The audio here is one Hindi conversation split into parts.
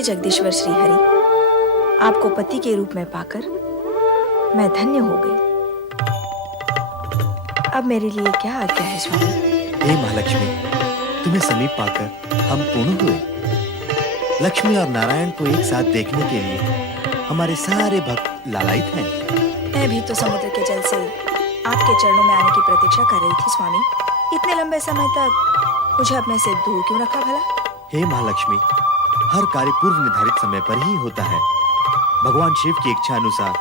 हे जगदीश्वर श्री हरि, आपको पति के रूप में पाकर मैं धन्य हो गई। अब मेरे लिए क्या आज्ञा है स्वामी? हे महालक्ष्मी, तुम्हें समीप पाकर हम पूर्ण हुए। लक्ष्मी और नारायण को एक साथ देखने के लिए हमारे सारे भक्त लालायित हैं। मैं भी तो समुद्र के जल से आपके चरणों में आने की प्रतीक्षा कर रही थी स्वामी। इतने लंबे समय तक मुझे अपने से दूर क्यों रखा भला? हे महालक्ष्मी, हर कार्य पूर्व निर्धारित समय पर ही होता है। भगवान शिव की इच्छा अनुसार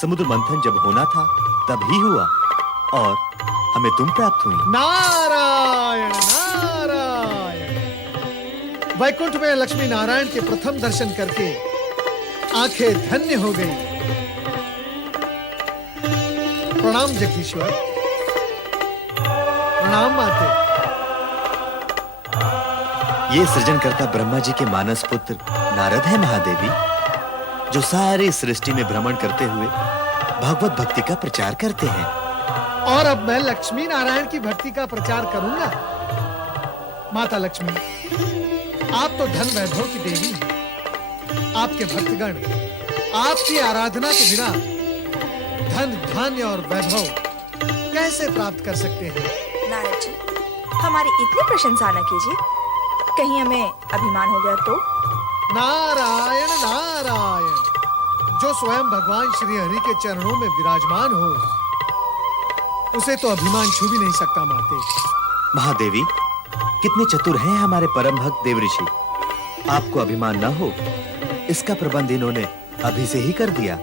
समुद्र मंथन जब होना था तब ही हुआ और हमें तुम प्राप्त हुई। नारायण नारायण। वैकुंठ में लक्ष्मी नारायण के प्रथम दर्शन करके आंखें धन्य हो गई। प्रणाम जगदीश्वर। प्रणाम माते। ये सृजनकर्ता ब्रह्मा जी के मानस पुत्र नारद है महादेवी, जो सारी सृष्टि में भ्रमण करते हुए भगवत भक्ति का प्रचार करते हैं। और अब मैं लक्ष्मी नारायण की भक्ति का प्रचार करूंगा। माता लक्ष्मी, आप तो धन वैभव की देवी हैं। आपके भक्तगण आपकी आराधना के बिना धन धान्य और वैभव कैसे प्राप्त कर सकते हैं? नारद जी, हमारी इतनी प्रशंसा न कीजिए, कहीं हमें अभिमान हो गया तो? नारायण नारायण। जो स्वयं भगवान श्री हरि के चरणों में विराजमान हो, उसे तो अभिमान छू भी नहीं सकता माते। महादेवी, कितने चतुर हैं हमारे परम भक्त देव ऋषि। आपको अभिमान न हो, इसका प्रबंध इन्होंने अभी से ही कर दिया।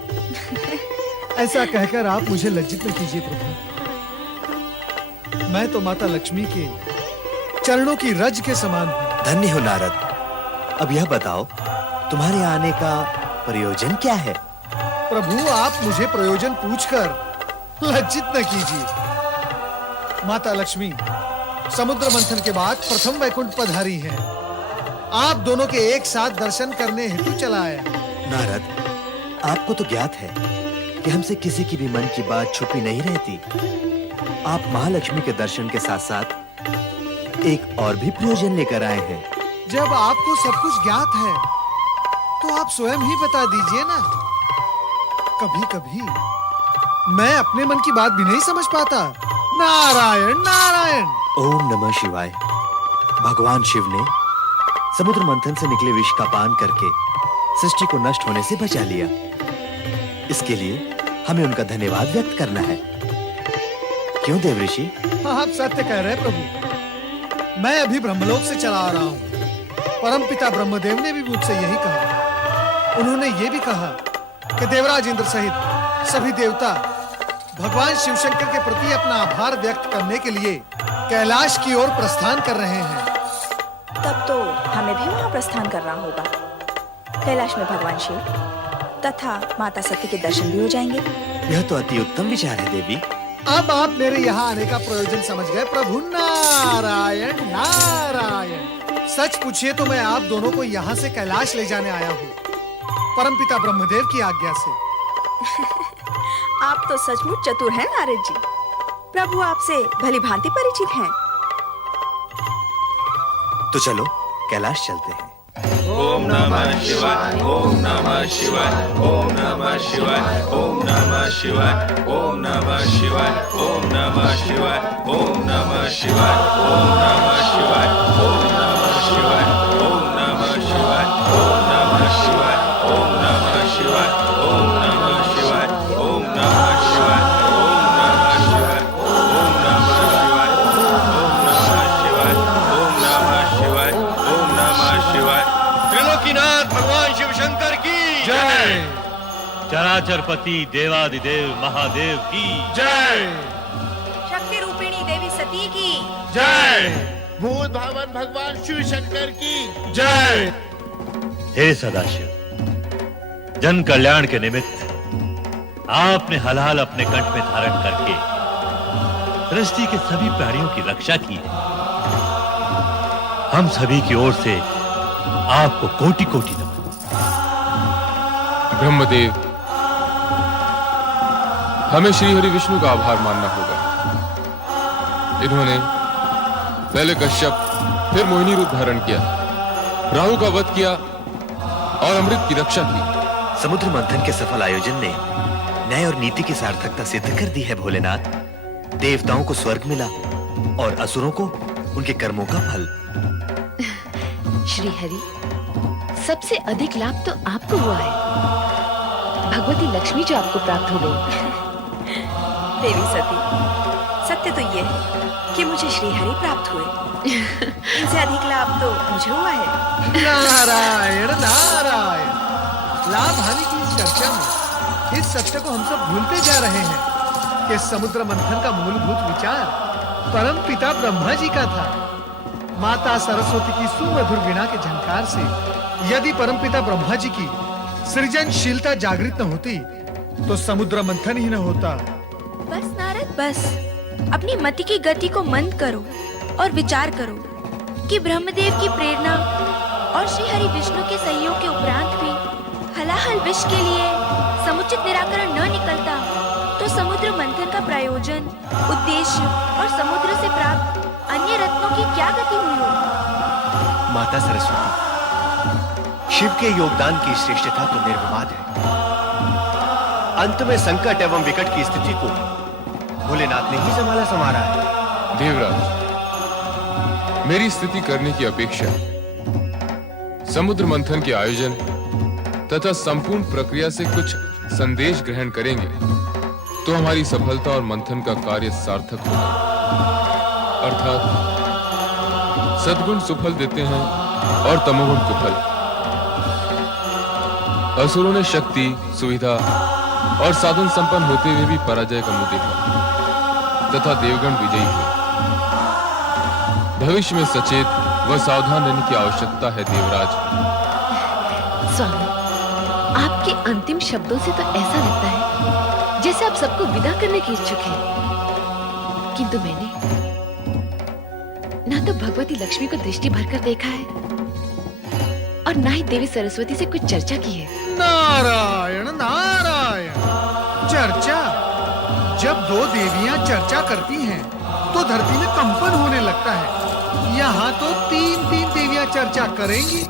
ऐसा कहकर आप मुझे लज्जित न कीजिए प्रभु। मैं तो माता लक्ष्मी के चरणों की रज के समान हूँ। धन्य हो नारद। अब यह बताओ, तुम्हारे आने का प्रयोजन क्या है? प्रभु, आप मुझे प्रयोजन पूछकर लज्जित न कीजिए। माता लक्ष्मी समुद्र मंथन के बाद प्रथम वैकुंठ पधारी हैं। आप दोनों के एक साथ दर्शन करने हेतु चला आया। नारद, आपको तो ज्ञात है कि हमसे किसी की भी मन की बात छुपी नहीं रहती। आप महालक्ष्मी के दर्शन के साथ साथ एक और भी प्रयोजन लेकर आए हैं। जब आपको सब कुछ ज्ञात है तो आप स्वयं ही बता दीजिए ना। कभी-कभी मैं अपने मन की बात भी नहीं समझ पाता। नारायण नारायण। ओम नमः शिवाय। भगवान शिव ने समुद्र मंथन से निकले विष का पान करके सृष्टि को नष्ट होने से बचा लिया। इसके लिए हमें उनका धन्यवाद व्यक्त करना है। क्यों देव ऋषि? आप सत्य कह रहे हैं प्रभु। मैं अभी ब्रह्मलोक से चला आ रहा हूँ। परमपिता ब्रह्मदेव ने भी मुझसे यही कहा। उन्होंने ये भी कहा कि देवराज इंद्र सहित सभी देवता भगवान शिव शंकर के प्रति अपना आभार व्यक्त करने के लिए कैलाश की ओर प्रस्थान कर रहे हैं। तब तो हमें भी वहां प्रस्थान करना होगा। कैलाश में भगवान शिव तथा माता सती के दर्शन भी हो जाएंगे। यह तो अति उत्तम विचार है देवी। अब आप मेरे यहाँ आने का प्रयोजन समझ गए प्रभु। नारायण नारायण। सच पूछिए तो मैं आप दोनों को यहाँ से कैलाश ले जाने आया हूँ, परमपिता ब्रह्मदेव की आज्ञा से। आप तो सचमुच चतुर हैं नारद जी। प्रभु आपसे भली भांति परिचित हैं। तो चलो कैलाश चलते हैं। ओम नमः शिवाय। ओम नमः शिवाय। ओम नमः शिवाय। ओम नमः शिवाय। ओम नमः शिवाय। ओम नमः शिवाय। ओम नमः शिवाय। ओम नमः शिवाय। ओम नमः शिवाय। ओम नमः शिवाय। ओम नमः शिवाय। ओम नमः शिवाय। ओम नमः शिवाय। ओम नमः शिवाय। त्रिलोकीनाथ भगवान शिव शंकर की जय। चराचरपति देवादिदेव महादेव की जय। शक्ति रूपिणी देवी सती की जय। भूत भावन भगवान शिव शंकर की जय। हे सदाशिव, जन कल्याण के निमित्त आपने हलाल अपने कंठ में धारण करके सृष्टि के सभी प्राणियों की रक्षा की है। हम सभी की ओर से आपको कोटि कोटि नमन। ब्रह्मदेव, हमें श्री हरि विष्णु का आभार मानना होगा। इन्होंने पहले कश्यप फिर मोहिनी रूप धारण किया, राहु का वध किया और अमृत की रक्षा की। समुद्र मंथन के सफल आयोजन ने न्याय और नीति की सार्थकता सिद्ध कर दी है भोलेनाथ। देवताओं को स्वर्ग मिला और असुरों को उनके कर्मों का फल। श्री हरि, सबसे अधिक लाभ तो आपको हुआ है। भगवती लक्ष्मी जो आपको प्राप्त हो गई। देवी सती, सत्य तो ये है कि मुझे श्रीहरि प्राप्त हुए। इनसे अधिक लाभ तो मुझे हुआ है। नारायण नारायण। लाभ हानि की इस चर्चा में इस सत्य को हम सब भूलते जा रहे हैं कि समुद्र मंथन का मूलभूत विचार परम पिता ब्रह्मा जी का था। माता सरस्वती की सुमधुर वीणा के झंकार से यदि परमपिता ब्रह्मा जी की सृजनशीलता जागृत न होती तो समुद्र मंथन ही न होता। बस नारद, बस अपनी मति की गति को मंद करो और विचार करो कि ब्रह्मदेव की प्रेरणा और श्री हरि विष्णु के सहयोग के उपरांत भी हलाहल विष के लिए समुचित निराकरण न निकलता तो समुद्र मंथन का प्रयोजन, उद्देश्य और समुद्र से प्राप्त अन्य रत्नों की क्या गति हुई हो? माता सरस्वती, शिव के योगदान की श्रेष्ठता तो निर्विवाद है। अंत में संकट एवं विकट की स्थिति को भोलेनाथ ने ही संभाला है। देवराज, मेरी स्तुति करने की अपेक्षा समुद्र मंथन के आयोजन तथा संपूर्ण प्रक्रिया से कुछ संदेश ग्रहण करेंगे तो हमारी सफलता और मंथन का कार्य सार्थक होगा। अर्थात सद्गुण सुफल देते हैं और तमोगुण कुफल। असुरों ने शक्ति, सुविधा और साधन संपन्न होते हुए भी पराजय का मुंह देखा तथा देवगण विजयी हुए। भविष्य में सचेत व सावधान रहने की आवश्यकता है देवराज। स्वामी, आपके अंतिम शब्दों से तो ऐसा लगता है जैसे आप सबको विदा करने की इच्छुक हैं। किंतु मैंने ना तो भगवती लक्ष्मी को दृष्टि भरकर देखा है और ना ही देवी सरस्वती से कुछ चर्चा की है। नारायण नारायण। चर्चा? जब दो देवियां चर्चा करती हैं तो धरती में कंपन होने लगता है। यहाँ तो तीन तीन देवियां चर्चा करेंगी।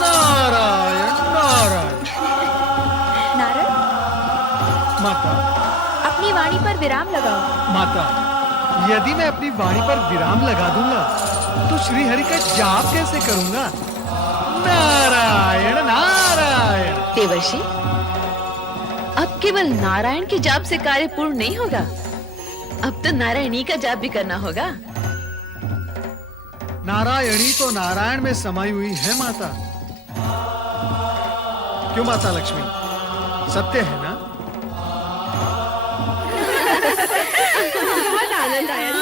नारायण नारायण। नारद, माता, अपनी वाणी पर विराम लगाओ। माता, यदि मैं अपनी वाणी पर विराम लगा दूंगा तो श्री हरि का जाप कैसे करूंगा? नारायण नारायण। देवर्षि, अब केवल नारायण के जाप से कार्य पूर्ण नहीं होगा, अब तो नारायणी का जाप भी करना होगा। नारायणी तो नारायण में समाई हुई है माता। क्यों माता लक्ष्मी, सत्य है ना? आनंद आया।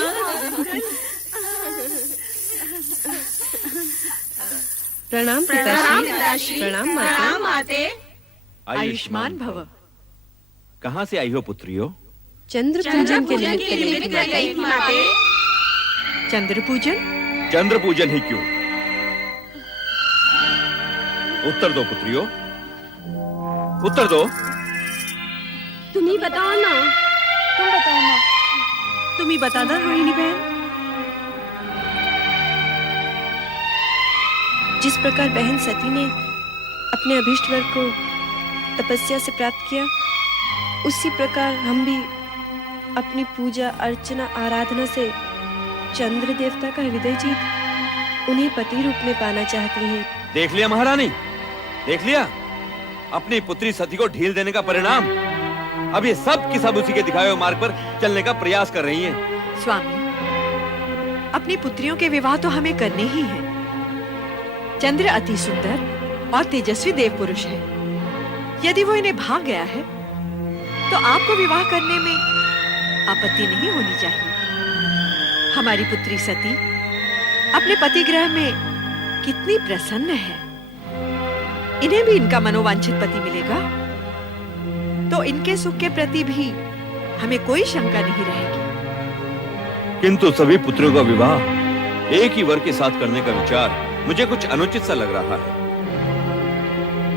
प्रणाम पिताश्री। प्रणाम माते। आयुष्मान भव। कहाँ से आई हो पुत्रियों? चंद्र पूजन के निमित्त गई थी। चंद्र पूजन? चंद्र पूजन ही क्यों? उत्तर दो पुत्रियों, उत्तर दो। तुम ही बताओ ना। तुम बताओ ना। तुम ही बता दो रोहिणी बहन। जिस प्रकार बहन सती ने अपने अभीष्ट वर को तपस्या से प्राप्त किया, उसी प्रकार हम भी अपनी पूजा अर्चना आराधना से चंद्र देवता का हृदय जीत उन्हें पति रूप में पाना चाहती हैं। देख लिया महारानी, देख लिया अपनी पुत्री सती को ढील देने का परिणाम। अब ये सब की सब उसी के दिखाए हुए मार्ग पर चलने का प्रयास कर रही हैं। स्वामी, अपनी पुत्रियों के विवाह तो हमें करने ही हैं। चंद्र अति सुंदर और तेजस्वी देव पुरुष है। यदि वो इन्हें भाग गया है तो आपको विवाह करने में आपत्ति नहीं होनी चाहिए। हमारी पुत्री सती अपने पति गृह में कितनी प्रसन्न है। इन्हें भी इनका मनोवांछित पति मिलेगा तो इनके सुख के प्रति भी हमें कोई शंका नहीं रहेगी। किंतु सभी पुत्रों का विवाह एक ही वर के साथ करने का विचार मुझे कुछ अनुचित सा लग रहा है।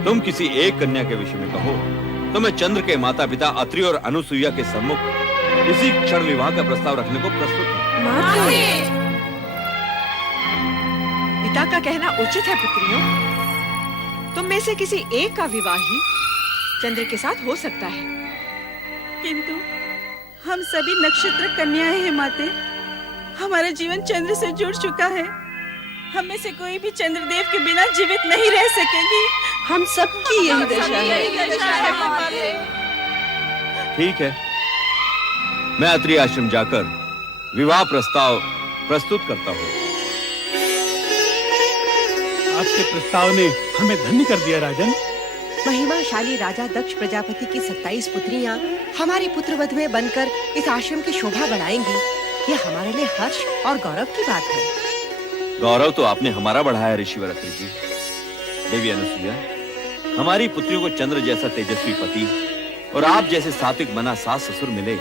तुम किसी एक कन्या के विषय में कहो तो मैं चंद्र के माता पिता अत्रि और अनुसुईया के सम्मुख इसी क्षण विवाह का प्रस्ताव रखने को प्रस्तुत हूँ। पिता का कहना उचित है पुत्रियों। तुम में से किसी एक का विवाह ही चंद्र के साथ हो सकता है। किंतु हम सभी नक्षत्र कन्याएं हैं माते। हमारा जीवन चंद्र से जुड़ चुका है। हम में से कोई भी चंद्रदेव के बिना जीवित नहीं रह सकेगी। हम सबकी यही दशा है। ठीक है, मैं अत्रि आश्रम जाकर विवाह प्रस्ताव प्रस्तुत करता हूँ। आपके प्रस्ताव ने हमें धन्य कर दिया राजन। महिमाशाली राजा दक्ष प्रजापति की 27 पुत्रियां हमारी पुत्रवध में बनकर इस आश्रम की शोभा बढ़ाएंगी। ये हमारे लिए हर्ष और गौरव की बात है। गौरव तो आपने हमारा बढ़ाया ऋषिवर अत्रि जी। देवी अनुसुईया, हमारी पुत्रियों को चंद्र जैसा तेजस्वी पति और आप जैसे सात्विक मना सास ससुर मिले,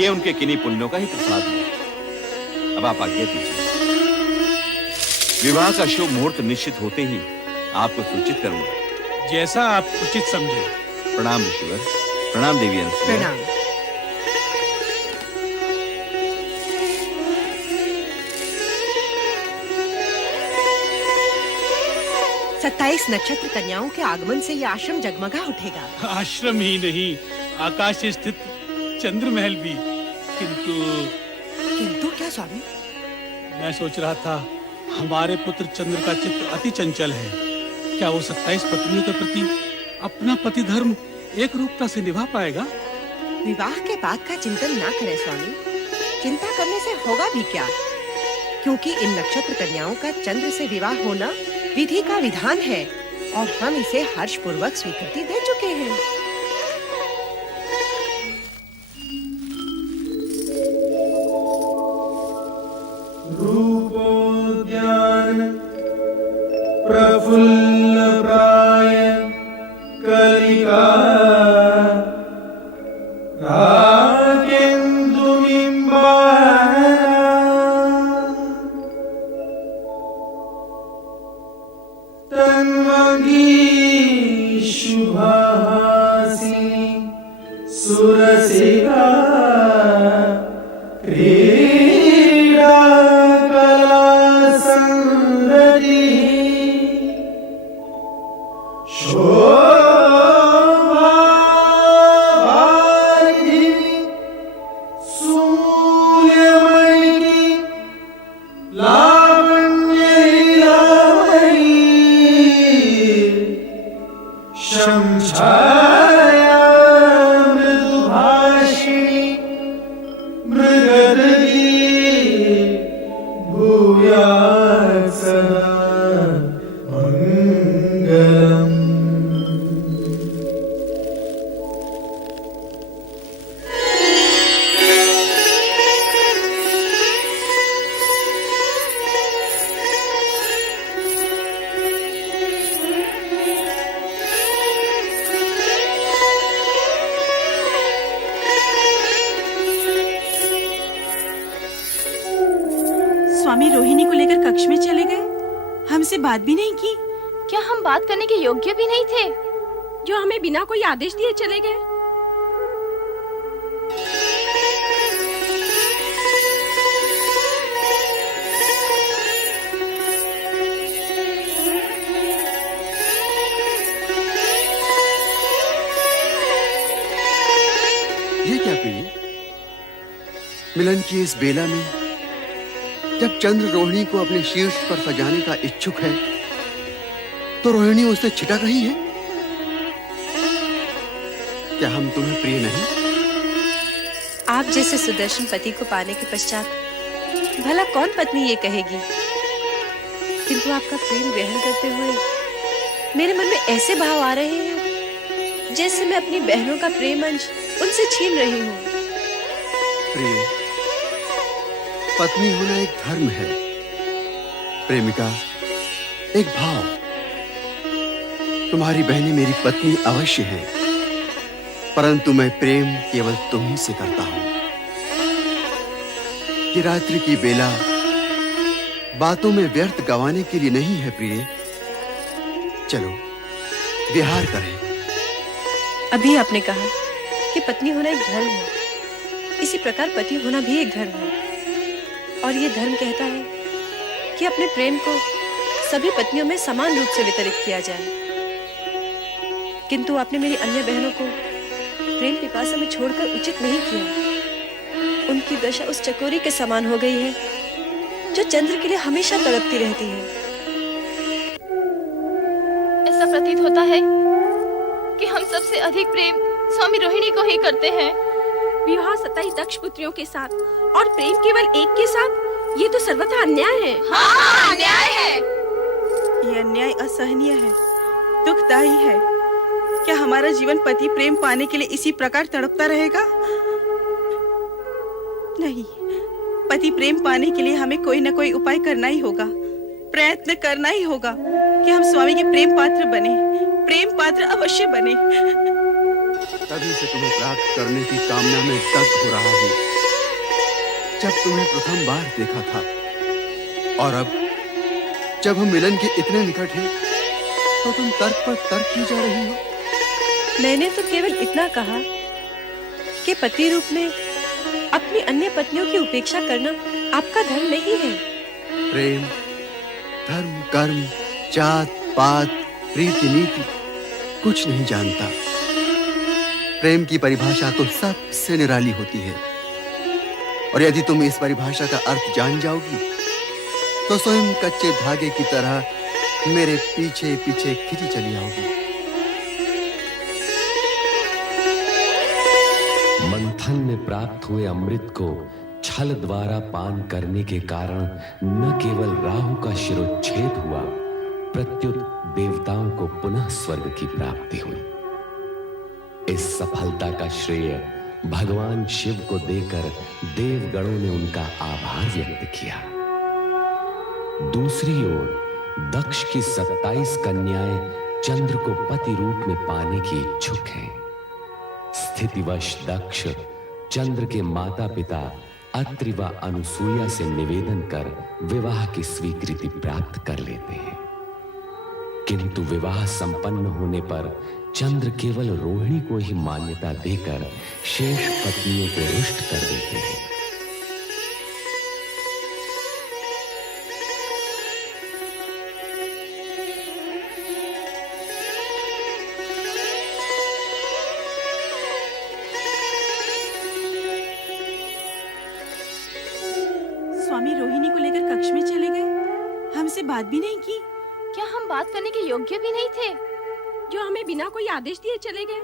ये उनके किन्हीं पुण्यों का ही प्रसाद है। अब आप आज्ञा दीजिए, विवाह का शुभ मुहूर्त निश्चित होते ही आपको सूचित करूंगा। जैसा आप उचित समझे। प्रणाम ऋषिवर। प्रणाम देवी अनुसुईया। प्रणाम। सत्ताईस नक्षत्र कन्याओं के आगमन से यह आश्रम जगमगा उठेगा। आश्रम ही नहीं, आकाश से स्थित चंद्र महल भी। किंतु क्या स्वामी? मैं सोच रहा था, हमारे पुत्र चंद्र का चित्त अति चंचल है। क्या वो 27 पत्नियों के प्रति अपना पति धर्म एक रूपता से निभा पाएगा? विवाह के बाद का चिंतन ना करें स्वामी। चिंता करने से होगा भी क्या, क्योंकि इन नक्षत्र कन्याओं का चंद्र से विवाह होना विधि का विधान है और हम इसे हर्ष पूर्वक स्वीकृति दे चुके हैं। रूपोद्यान प्रफुल्ल प्राय कलिका राकेन्दु तन्वगी शुभासिनी सुरसिका क्रीडा कला संरति शोभा वारिणी सूर्यमयी शमछाया मृदुभाषिणी मृगधी भूयात् सदा मंगलम्। स्वामी रोहिणी को लेकर कक्ष में चले गए। हमसे बात भी नहीं की। क्या हम बात करने के योग्य भी नहीं थे, जो हमें बिना कोई आदेश दिए चले गए? ये क्या प्रिय, मिलन की इस बेला में जब चंद्र रोहिणी को अपने शीर्ष पर सजाने का इच्छुक है, तो रोहिणी उससे छिटक रही है। क्या हम तुम्हें प्रिय नहीं? आप जैसे सुदर्शन पति को पाने के पश्चात भला कौन पत्नी ये कहेगी? किंतु आपका प्रेम ग्रहण करते हुए मेरे मन में ऐसे भाव आ रहे हैं जैसे मैं अपनी बहनों का प्रेम अंश उनसे छीन रही हूँ। प्रिय, पत्नी होना एक धर्म है, प्रेमिका एक भाव। तुम्हारी बहनें मेरी पत्नी अवश्य हैं, परंतु मैं प्रेम केवल तुम्ही से करता हूं। कि रात्रि की बेला बातों में व्यर्थ गंवाने के लिए नहीं है प्रिय। चलो विहार करें। अभी आपने कहा कि पत्नी होना एक धर्म है, इसी प्रकार पति होना भी एक धर्म है। और ये धर्म कहता है कि अपने प्रेम को सभी पत्नियों में समान रूप से वितरित किया जाए। किंतु आपने मेरी अन्य बहनों को प्रेम पिपासा में छोड़कर उचित नहीं किया। उनकी दशा उस चकोरी के समान हो गई है जो चंद्र के लिए हमेशा तड़पती रहती है। ऐसा प्रतीत होता है कि हम सबसे अधिक प्रेम स्वामी रोहिणी को ही करते हैं। विवाह 27 दक्ष पुत्रियों के साथ और प्रेम केवल एक के साथ, ये तो सर्वथा अन्याय है। हाँ, अन्याय है। ये अन्याय असहनीय है, दुखदायी है। क्या हमारा जीवन पति प्रेम पाने के लिए इसी प्रकार तड़पता रहेगा? नहीं, पति प्रेम पाने के लिए हमें कोई न कोई उपाय करना ही होगा, प्रयत्न करना ही होगा कि हम स्वामी के प्रेम पात्र बने, प्रेम पात्र अवश्य बने। तभी से तुम्हें प्राप्त करने की कामना में दग्ध हो रहा हूँ। जब तुम्हें प्रथम बार देखा था और अब जब हम मिलन के इतने निकट हैं, तो तुम तर्क पर तर्क की जा रही हो। मैंने तो केवल इतना कहा कि पति रूप में अपनी अन्य पत्नियों की उपेक्षा करना आपका धर्म नहीं है। प्रेम, धर्म, कर्म, जात, पात, रीति नीति कुछ नहीं जानता। प्रेम की परिभाषा तो सबसे निराली होती है, और यदि तुम इस परिभाषा का अर्थ जान जाओगी तो स्वयं कच्चे धागे की तरह मेरे पीछे पीछे खिंची चली आओगी। मंथन में प्राप्त हुए अमृत को छल द्वारा पान करने के कारण न केवल राहु का शिरोच्छेद हुआ, प्रत्युत देवताओं को पुनः स्वर्ग की प्राप्ति हुई। इस सफलता का श्रेय भगवान शिव को देकर देवगणों ने उनका आभार व्यक्त किया। दूसरी ओर दक्ष की 27 कन्याएं चंद्र को पति रूप में पाने की इच्छुक हैं। स्थितिवश दक्ष चंद्र के माता पिता अत्रि व अनुसूया से निवेदन कर विवाह की स्वीकृति प्राप्त कर लेते हैं, किंतु विवाह संपन्न होने पर चंद्र केवल रोहिणी को ही मान्यता देकर शेष पत्नियों को रुष्ट कर देते हैं। स्वामी रोहिणी को लेकर कक्ष में चले गए, हमसे बात भी नहीं की। क्या हम बात करने के योग्य भी नहीं थे, जो हमें बिना कोई आदेश दिए चले गए?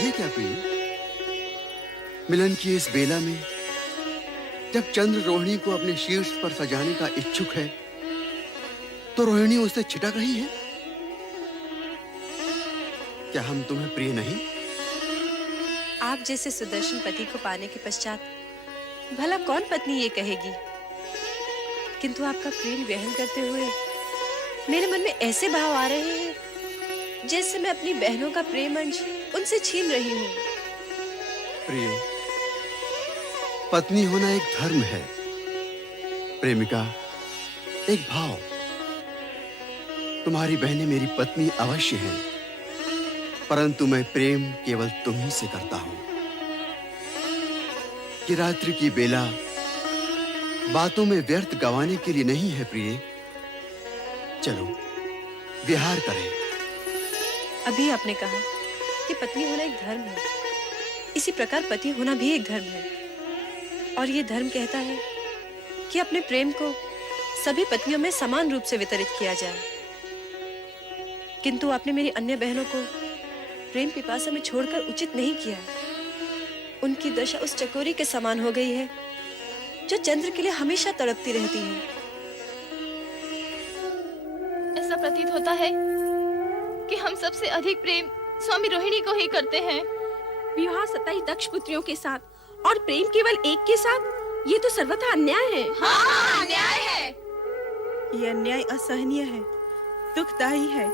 ये क्या प्रिय? मिलन की इस बेला में जब चंद्र रोहिणी को अपने शीर्ष पर सजाने का इच्छुक है, तो रोहिणी उससे छिटक रही है। क्या हम तुम्हें प्रिय नहीं? आप जैसे सुदर्शन पति को पाने के पश्चात भला कौन पत्नी ये कहेगी? किंतु आपका प्रेम ग्रहण करते हुए मेरे मन में ऐसे भाव आ रहे हैं जैसे मैं अपनी बहनों का प्रेम अंश उनसे छीन रही हूँ। प्रिय, पत्नी होना एक धर्म है, प्रेमिका एक भाव। तुम्हारी बहनें मेरी पत्नी अवश्य हैं, परंतु मैं प्रेम केवल तुम ही से करता हूं। कि रात्रि की बेला बातों में व्यर्थ गंवाने के लिए नहीं है प्रिय। चलो विहार करें। अभी आपने कहा कि पत्नी होना एक धर्म है, इसी प्रकार पति होना भी एक धर्म है, और ये धर्म कहता है कि अपने प्रेम को सभी पत्नियों में समान रूप से वितरित किया जाए। किंतु आपने मेरी अन्य बहनों को प्रेम पिपासा में छोड़कर उचित नहीं किया। उनकी दशा उस चकोरी के समान हो गई है जो चंद्र के लिए हमेशा तड़पती रहती है। ऐसा प्रतीत होता है कि हम सबसे अधिक प्रेम स्वामी रोहिणी को ही करते हैं। विवाह 27 दक्ष पुत्रियों के साथ और प्रेम केवल एक के साथ, ये तो सर्वथा अन्याय है। हाँ, अन्याय है। ये अन्याय असहनीय है, दुखदायी है।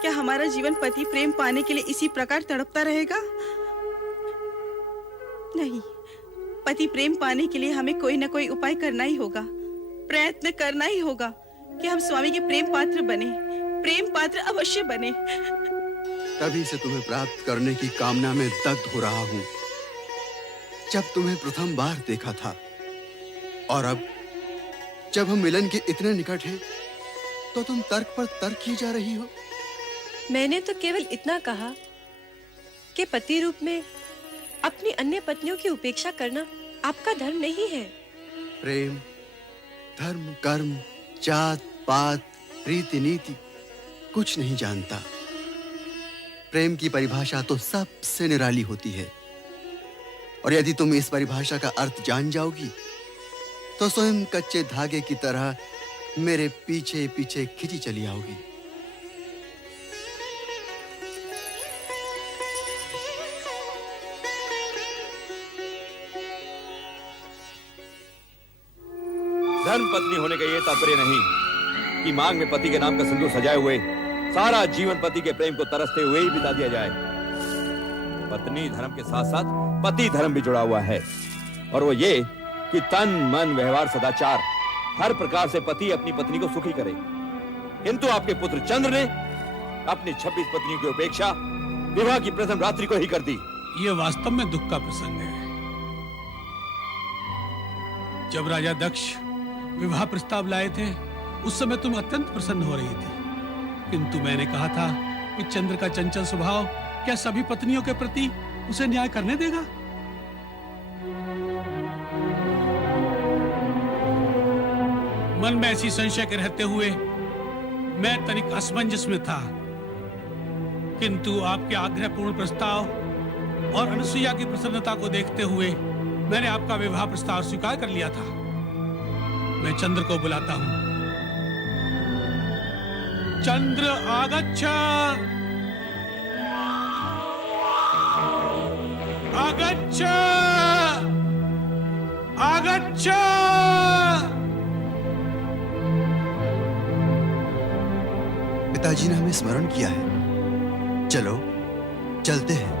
क्या हमारा जीवन पति प्रेम पाने के लिए इसी प्रकार तड़पता रहेगा? नहीं, पति प्रेम पाने के लिए हमें कोई न कोई उपाय करना ही होगा, प्रयत्न करना ही होगा कि हम स्वामी के प्रेम पात्र बने, प्रेम पात्र अवश्य बने। तभी से तुम्हें प्राप्त करने की कामना में दग्ध हो रहा हूं। जब तुम्हें प्रथम बार देखा था और अब जब हम मिलन के इतने निकट हैं, तो तुम तर्क पर तर्क किए जा रही हो। मैंने तो केवल इतना कहा कि पति रूप में अपनी अन्य पत्नियों की उपेक्षा करना आपका धर्म नहीं है। प्रेम, धर्म, कर्म, जात, पात, रीति, नीति कुछ नहीं जानता। प्रेम की परिभाषा तो सबसे निराली होती है, और यदि तुम इस परिभाषा का अर्थ जान जाओगी तो स्वयं कच्चे धागे की तरह मेरे पीछे पीछे खिंची चली आओगी। धर्म पत्नी होने का ये तात्पर्य नहीं कि मांग में पति के नाम का सिंदूर सजाए हुए सारा जीवन पति के प्रेम को तरसते हुए ही बिता दिया जाए। पत्नी धर्म के साथ साथ पति धर्म भी जुड़ा हुआ है, और वो ये कि तन मन व्यवहार सदाचार हर प्रकार से पति अपनी पत्नी को सुखी करे। किंतु आपके पुत्र चंद्र ने अपनी 26 पत्नियों की उपेक्षा विवाह की प्रथम रात्रि को ही कर दी। ये वास्तव में दुख का प्रसंग है। जब राजा दक्ष विवाह प्रस्ताव लाए थे, उस समय तुम अत्यंत प्रसन्न हो रही थी, किंतु मैंने कहा था कि चंद्र का चंचल स्वभाव क्या सभी पत्नियों के प्रति उसे न्याय करने देगा? मन में ऐसी संशय के रहते हुए मैं तनिक असमंजस में था, किंतु आपके आग्रहपूर्ण प्रस्ताव और अनुसुईया की प्रसन्नता को देखते हुए मैंने आपका विवाह प्रस्ताव स्वीकार कर लिया था। मैं चंद्र को बुलाता हूं। चंद्र आगच्छ, आगच्छ, आगच्छ। पिताजी ने हमें स्मरण किया है। चलो चलते हैं।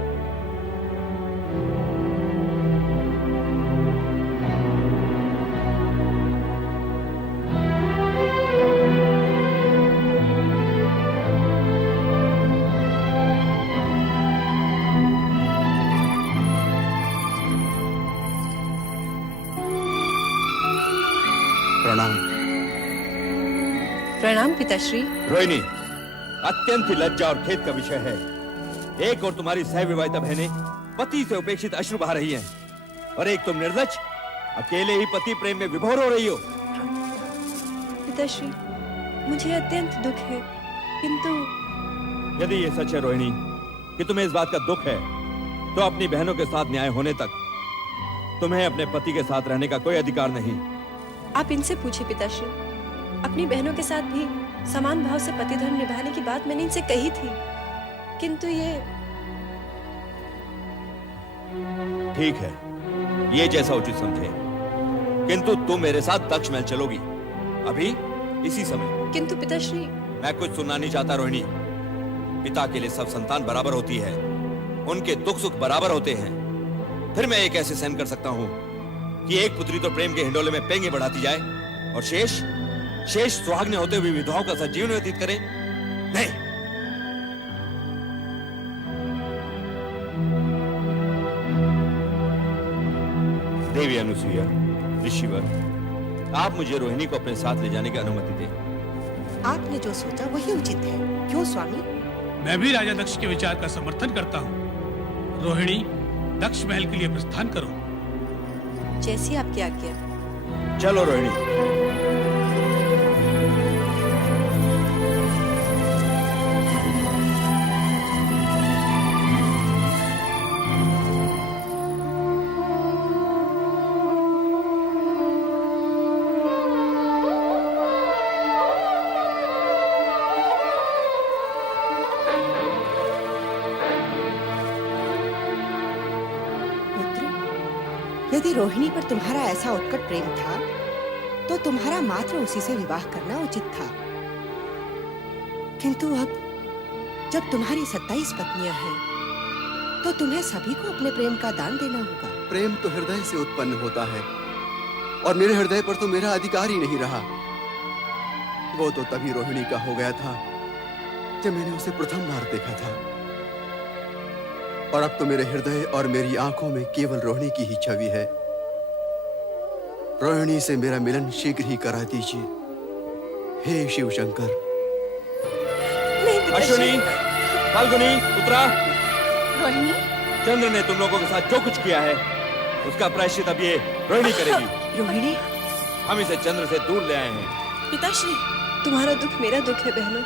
प्रणाम। प्रणाम पिताश्री। रोहिणी, अत्यंत ही लज्जा और खेद का विषय है। एक और तुम्हारी सहविवाहिता बहनें पति से उपेक्षित अश्रु बहा रही हैं, और एक तुम निर्लज्ज अकेले ही पति प्रेम में विभोर हो रही हो। पिताश्री, मुझे अत्यंत दुख है, किंतु यदि ये सच है रोहिणी कि तुम्हें इस बात का दुख है, तो अपनी बहनों के साथ न्याय होने तक तुम्हें अपने पति के साथ रहने का कोई अधिकार नहीं। आप इनसे पूछिए पिताश्री। अपनी बहनों के साथ भी समान भाव से पति धर्म निभाने की बात मैंने इनसे कही थी, किंतु ये ठीक है, ये जैसा उचित समझे, किंतु तुम मेरे साथ दक्ष महल चलोगी अभी इसी समय। किंतु पिताश्री, मैं कुछ सुनना नहीं चाहता रोहिणी। पिता के लिए सब संतान बराबर होती है, उनके दुख सुख बराबर होते हैं। फिर मैं ये कैसे सहन कर सकता हूँ कि एक पुत्री तो प्रेम के हिंडोले में पेंगे बढ़ाती जाए और शेष सुहागने होते हुए विधवाओं का सजीवन व्यतीत करे? नहीं। देवी अनुसुईया, ऋषिवर, आप मुझे रोहिणी को अपने साथ ले जाने की अनुमति दें। आपने जो सोचा वही उचित है। क्यों स्वामी? मैं भी राजा दक्ष के विचार का समर्थन करता हूँ। रोहिणी, दक्ष महल के लिए प्रस्थान करो। जैसी आपकी आज्ञा। चलो रोहिणी। यदि रोहिणी पर तुम्हारा ऐसा उत्कट प्रेम था, तो तुम्हारा मात्र उसी से विवाह करना उचित था। किंतु अब जब तुम्हारी 27 पत्नियां हैं, तो तुम्हें सभी को अपने प्रेम का दान देना होगा। प्रेम तो हृदय से उत्पन्न होता है, और मेरे हृदय पर तो मेरा अधिकार ही नहीं रहा। वो तो तभी रोहिणी का हो गया था जब मैंने उसे प्रथम बार देखा था, और अब तो मेरे हृदय और मेरी आंखों में केवल रोहिणी की ही छवि है। रोहिणी से मेरा मिलन शीघ्र ही करा दीजिए, हे शिव शंकर। अश्विनी, फाल्गुनी, उत्तरा, रोहिणी, चंद्र ने तुम लोगों के साथ जो कुछ किया है उसका प्रायश्चित अब ये रोहिणी करेगी। रोहिणी, हम इसे चंद्र से दूर ले आए हैं। पिताश्री, तुम्हारा दुख मेरा दुख है बहनों।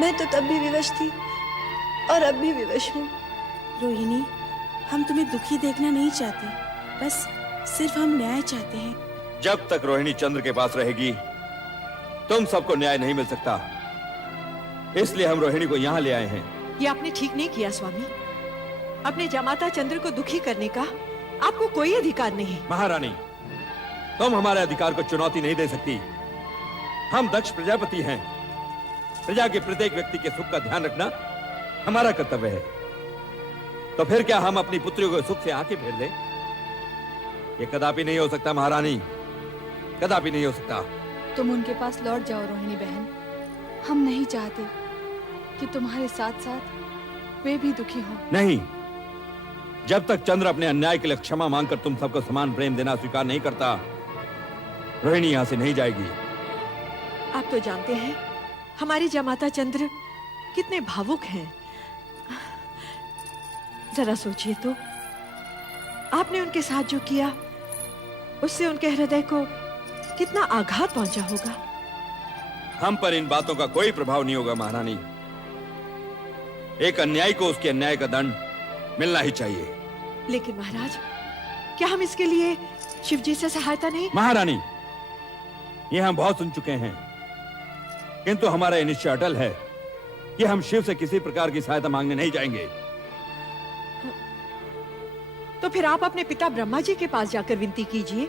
मैं तो तब भी विवश थी और अब भी विवश हूँ। रोहिणी, हम तुम्हें दुखी देखना नहीं चाहते, बस सिर्फ हम न्याय चाहते हैं। जब तक रोहिणी चंद्र के पास रहेगी तुम सबको न्याय नहीं मिल सकता, इसलिए हम रोहिणी को यहाँ ले आए हैं। ये आपने ठीक नहीं किया स्वामी। अपने जमाता चंद्र को दुखी करने का आपको कोई अधिकार नहीं। महारानी, तुम हमारे अधिकार को चुनौती नहीं दे सकती। हम दक्ष प्रजापति हैं। प्रजा के प्रत्येक व्यक्ति के सुख का ध्यान रखना हमारा कर्तव्य है। तो फिर क्या हम अपनी पुत्रियों को सुख से आंखें फेर दें? ये कदापि नहीं हो सकता महारानी, कदापि नहीं हो सकता। तुम उनके पास लौट जाओ रोहिणी बहन। हम नहीं चाहते कि तुम्हारे साथ साथ वे भी दुखी हों। नहीं, जब तक चंद्र अपने अन्याय के लिए क्षमा मांगकर तुम सबको समान प्रेम देना स्वीकार नहीं करता, रोहिणी यहाँ से नहीं जाएगी। आप तो जानते हैं हमारी जमाता चंद्र कितने भावुक हैं। जरा सोचिए तो, आपने उनके साथ जो किया उससे उनके हृदय को कितना आघात पहुंचा होगा। हम पर इन बातों का कोई प्रभाव नहीं होगा महारानी। एक अन्यायी को उसके अन्याय का दंड मिलना ही चाहिए। लेकिन महाराज, क्या हम इसके लिए शिव जी से सहायता नहीं? महारानी, ये हम बहुत सुन चुके हैं, किंतु हमारा ये निश्चय अटल है कि हम शिव से किसी प्रकार की सहायता मांगने नहीं जाएंगे। तो फिर आप अपने पिता ब्रह्मा जी के पास जाकर विनती कीजिए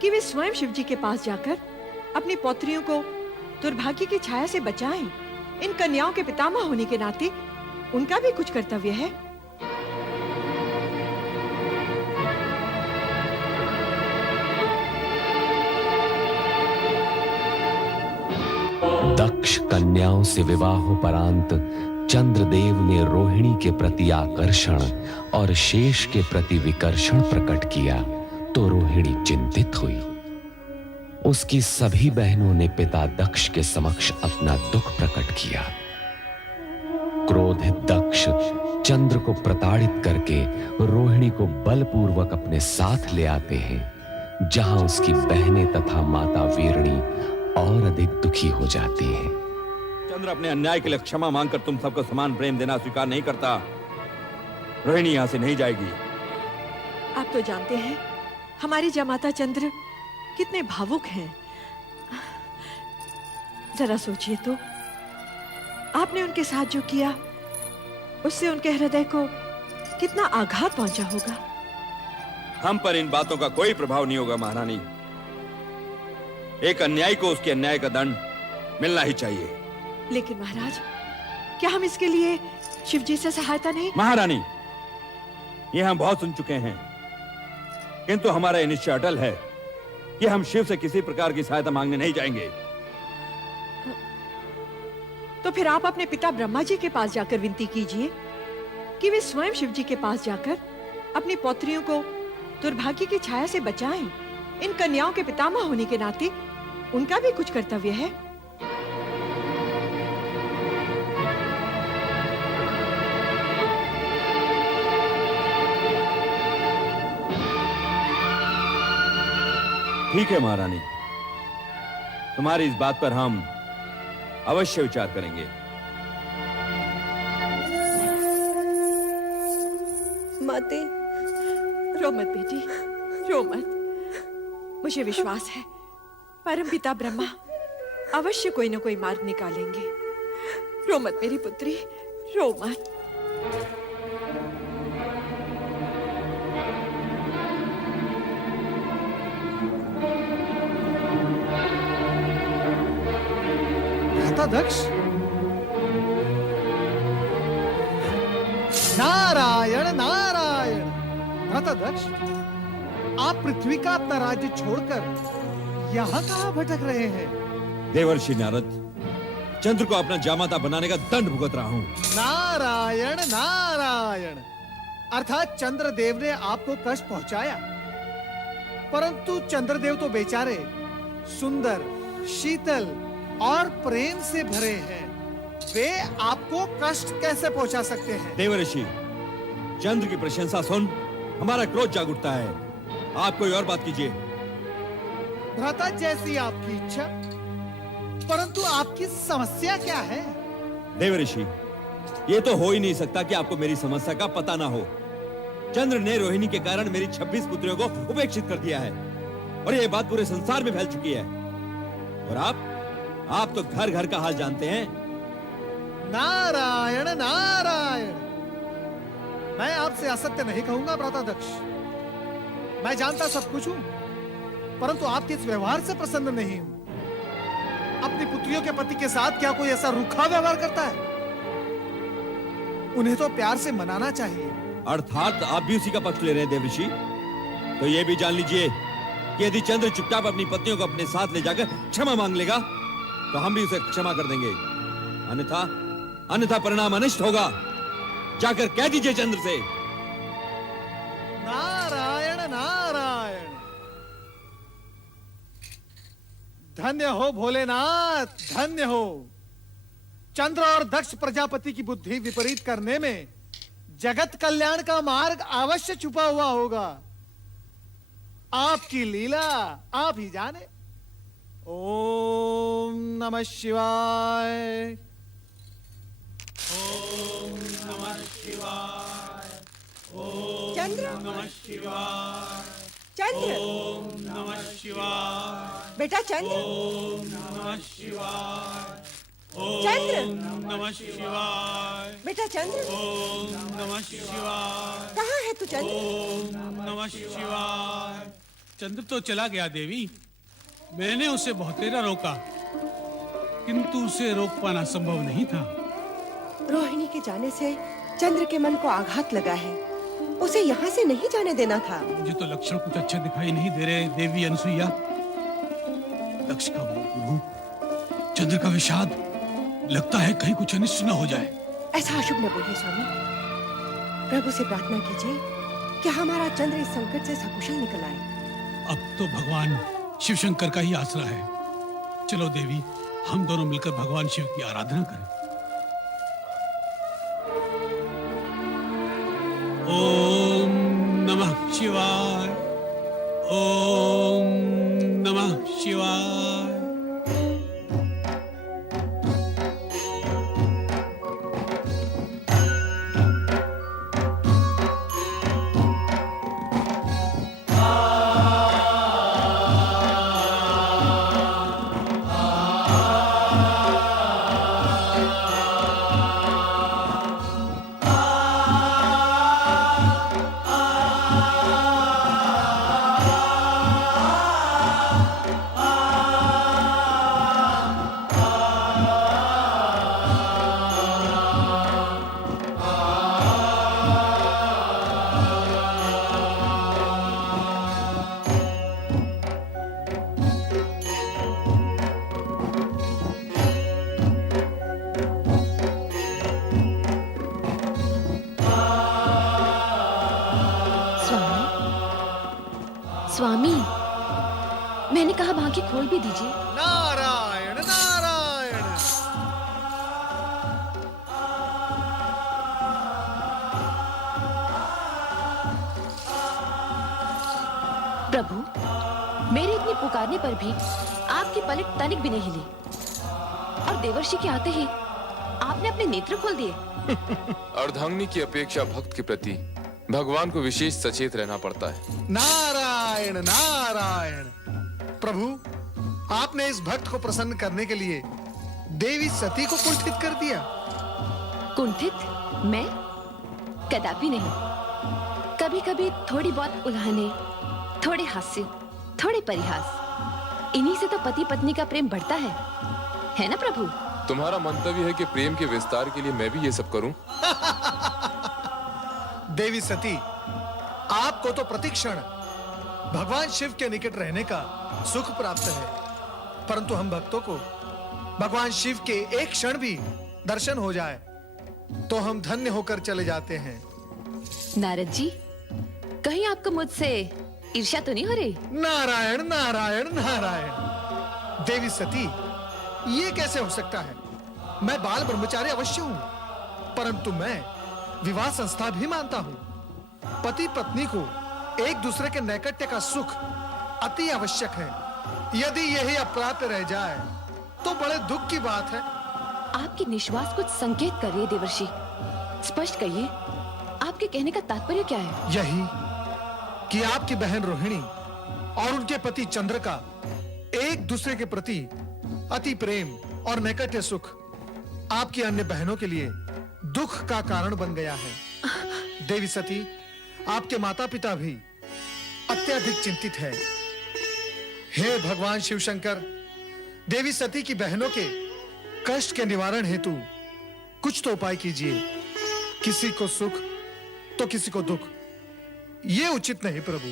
कि वे स्वयं शिव जी के पास जाकर अपनी पौत्रियों को दुर्भाग्य की छाया से बचाएं। इन कन्याओं के पितामह होने के नाते उनका भी कुछ कर्तव्य है। दक्ष कन्याओं से विवाहोपरांत चंद्रदेव ने रोहिणी के प्रति आकर्षण और शेष के प्रति विकर्षण प्रकट किया तो रोहिणी चिंतित हुई। उसकी सभी बहनों ने पिता दक्ष के समक्ष अपना दुख प्रकट किया। क्रोधित दक्ष चंद्र को प्रताड़ित करके रोहिणी को बलपूर्वक अपने साथ ले आते हैं, जहां उसकी बहनें तथा माता वीरणी और अधिक दुखी हो जाती हैं। चंद्र अपने अन्याय के लिए क्षमा मांगकर तुम सबको समान प्रेम देना स्वीकार नहीं करता, रोहिणी यहाँ से नहीं जाएगी। आप तो जानते हैं हमारी जमाता चंद्र कितने भावुक हैं। जरा सोचिए तो, आपने उनके साथ जो किया उससे उनके हृदय को कितना आघात पहुंचा होगा। हम पर इन बातों का कोई प्रभाव नहीं होगा महारानी। एक अन्यायी को उसके अन्याय का दंड मिलना ही चाहिए। लेकिन महाराज, क्या हम इसके लिए शिव जी से सहायता नहीं? महारानी, ये हम बहुत सुन चुके हैं, किंतु हमारा ये निश्चय अटल है कि हम शिव से किसी प्रकार की सहायता मांगने नहीं जाएंगे। तो फिर आप अपने पिता ब्रह्मा जी के पास जाकर विनती कीजिए कि वे स्वयं शिव जी के पास जाकर अपनी पौत्रियों को दुर्भाग्य की छाया से बचाएं। इन कन्याओं के पितामह होने के नाते उनका भी कुछ कर्तव्य है। ठीक है महारानी, तुम्हारी इस बात पर हम अवश्य विचार करेंगे। माते, रो मत बेटी, रो मत। मुझे विश्वास है परमपिता ब्रह्मा अवश्य कोई न कोई मार्ग निकालेंगे। रो मत मेरी पुत्री, रो मत। भ्राता दक्ष, नारायण नारायण। भ्राता दक्ष, आप पृथ्वी का अपना राज्य छोड़कर यहाँ कहाँ भटक रहे हैं? देवर्षि नारद, चंद्र को अपना जामाता बनाने का दंड भुगत रहा हूँ। नारायण नारायण। अर्थात चंद्रदेव ने आपको कष्ट पहुंचाया, परंतु चंद्रदेव तो बेचारे सुंदर, शीतल और प्रेम से भरे हैं। वे आपको कष्ट कैसे पहुंचा सकते हैं? देवर्षि, चंद्र की प्रशंसा सुन हमारा क्रोध जाग उठता है। आप कोई और बात कीजिए। भ्राता, जैसी आपकी इच्छा, परंतु आपकी समस्या क्या है? देवर्षि, ये तो हो ही नहीं सकता कि आपको मेरी समस्या का पता ना हो। चंद्र ने रोहिणी के कारण मेरी 26 पुत्रियों को उपेक्षित कर दिया है और ये बात पूरे संसार में फैल चुकी है। और आप तो घर घर का हाल जानते हैं। नारायण नारायण। मैं आपसे असत्य नहीं कहूंगा भ्राता दक्ष। मैं जानता सब कुछ हूं, परंतु आपके इस व्यवहार से प्रसन्न नहीं हूं। अपनी पुत्रियों के पति के साथ क्या कोई ऐसा रूखा व्यवहार करता है? उन्हें तो प्यार से मनाना चाहिए। अर्थात आप भी उसी का पक्ष ले रहे हैं देवर्षि। तो ये भी जान लीजिए कि यदि चंद्र चुपचाप अपनी पत्नियों को अपने साथ ले जाकर क्षमा मांग लेगा तो हम भी उसे क्षमा कर देंगे। अन्यथा परिणाम अनिष्ट होगा। जाकर कह दीजिए चंद्र से। नारायण नारायण। धन्य हो भोलेनाथ, धन्य हो। चंद्र और दक्ष प्रजापति की बुद्धि विपरीत करने में जगत कल्याण का मार्ग अवश्य छुपा हुआ होगा। आपकी लीला आप ही जाने। ओम नमः शिवाय। ओम नमः शिवाय। ओम चंद्र। नमः शिवाय। चंद्र। ओम नमः शिवाय। बेटा चंद्र। ओम नमः शिवाय। चंद्र। ओम नमः शिवाय। बेटा चंद्र। ओम नमः शिवाय। कहाँ है तू चंद्र? ओम नमः शिवाय। चंद्र तो चला गया देवी। मैंने उसे बहुतेरा रोका, किंतु उसे रोक पाना संभव नहीं था। रोहिणी के जाने से चंद्र के मन को आघात लगा है। उसे यहाँ से नहीं जाने देना था। मुझे तो लक्षण कुछ अच्छे दिखाई नहीं दे रहे देवी अनसुईया। दक्ष का मुंह, चंद्र का विषाद, लगता है कहीं कुछ अनिष्ट न हो जाए। ऐसा अशुभ न बोलिए स्वामी। प्रभु से प्रार्थना कीजिए कि हमारा चंद्र इस संकट से सकुशल निकल आए। अब तो भगवान शिव शंकर का ही आसरा है। चलो देवी, हम दोनों मिलकर भगवान शिव की आराधना करें। ओम नमः शिवाय। ओम नमः शिवाय। स्वामी, मैंने कहा बाकी खोल भी दीजिए। नारायण नारायण। प्रभु, मेरे इतने पुकारने पर भी आपकी पलक तनिक भी नहीं हिली और देवर्षि के आते ही आपने अपने नेत्र खोल दिए। अर्धांगिनी की अपेक्षा भक्त के प्रति भगवान को विशेष सचेत रहना पड़ता है। नारायण नारायण। प्रभु, आपने इस भक्त को प्रसन्न करने के लिए देवी सती को कुंठित कर दिया। कुंठित? मैं? कदापि नहीं। कभी कभी थोड़ी बहुत उल्हाने, थोड़े हास्य, थोड़े परिहास, इन्हीं से तो पति पत्नी का प्रेम बढ़ता है ना प्रभु? तुम्हारा मंतव्य है कि प्रेम के विस्तार के लिए मैं भी ये सब करूं? देवी सती, आपको तो प्रतिक्षण भगवान शिव के निकट रहने का सुख प्राप्त है, परंतु हम भक्तों को भगवान शिव के एक क्षण भी दर्शन हो जाए तो हम धन्य होकर चले जाते हैं। नारद जी, कहीं आपको मुझसे ईर्ष्या तो नहीं हो रही? नारायण नारायण नारायण। देवी सती, ये कैसे हो सकता है? मैं बाल ब्रह्मचारी अवश्य हूं, परंतु मैं विवाह संस्था भी मानता हूं। पति पत्नी को एक दूसरे के नैकट्य का सुख अति आवश्यक है। यदि यही अप्राप्त रह जाए तो बड़े दुख की बात है। आपकी निश्वास कुछ संकेत कर रही है देवर्षि। स्पष्ट कहिए, आपके कहने का तात्पर्य क्या है? यही कि आपकी बहन रोहिणी और उनके पति चंद्र का एक दूसरे के प्रति अति प्रेम और नैकट्य सुख आपकी अन्य बहनों के लिए दुख का कारण बन गया है। देवी सती, आपके माता पिता भी अत्यधिक चिंतित है। हे भगवान शिव शंकर, देवी सती की बहनों के कष्ट के निवारण हेतु कुछ तो उपाय कीजिए। किसी को सुख तो किसी को दुख, ये उचित नहीं प्रभु।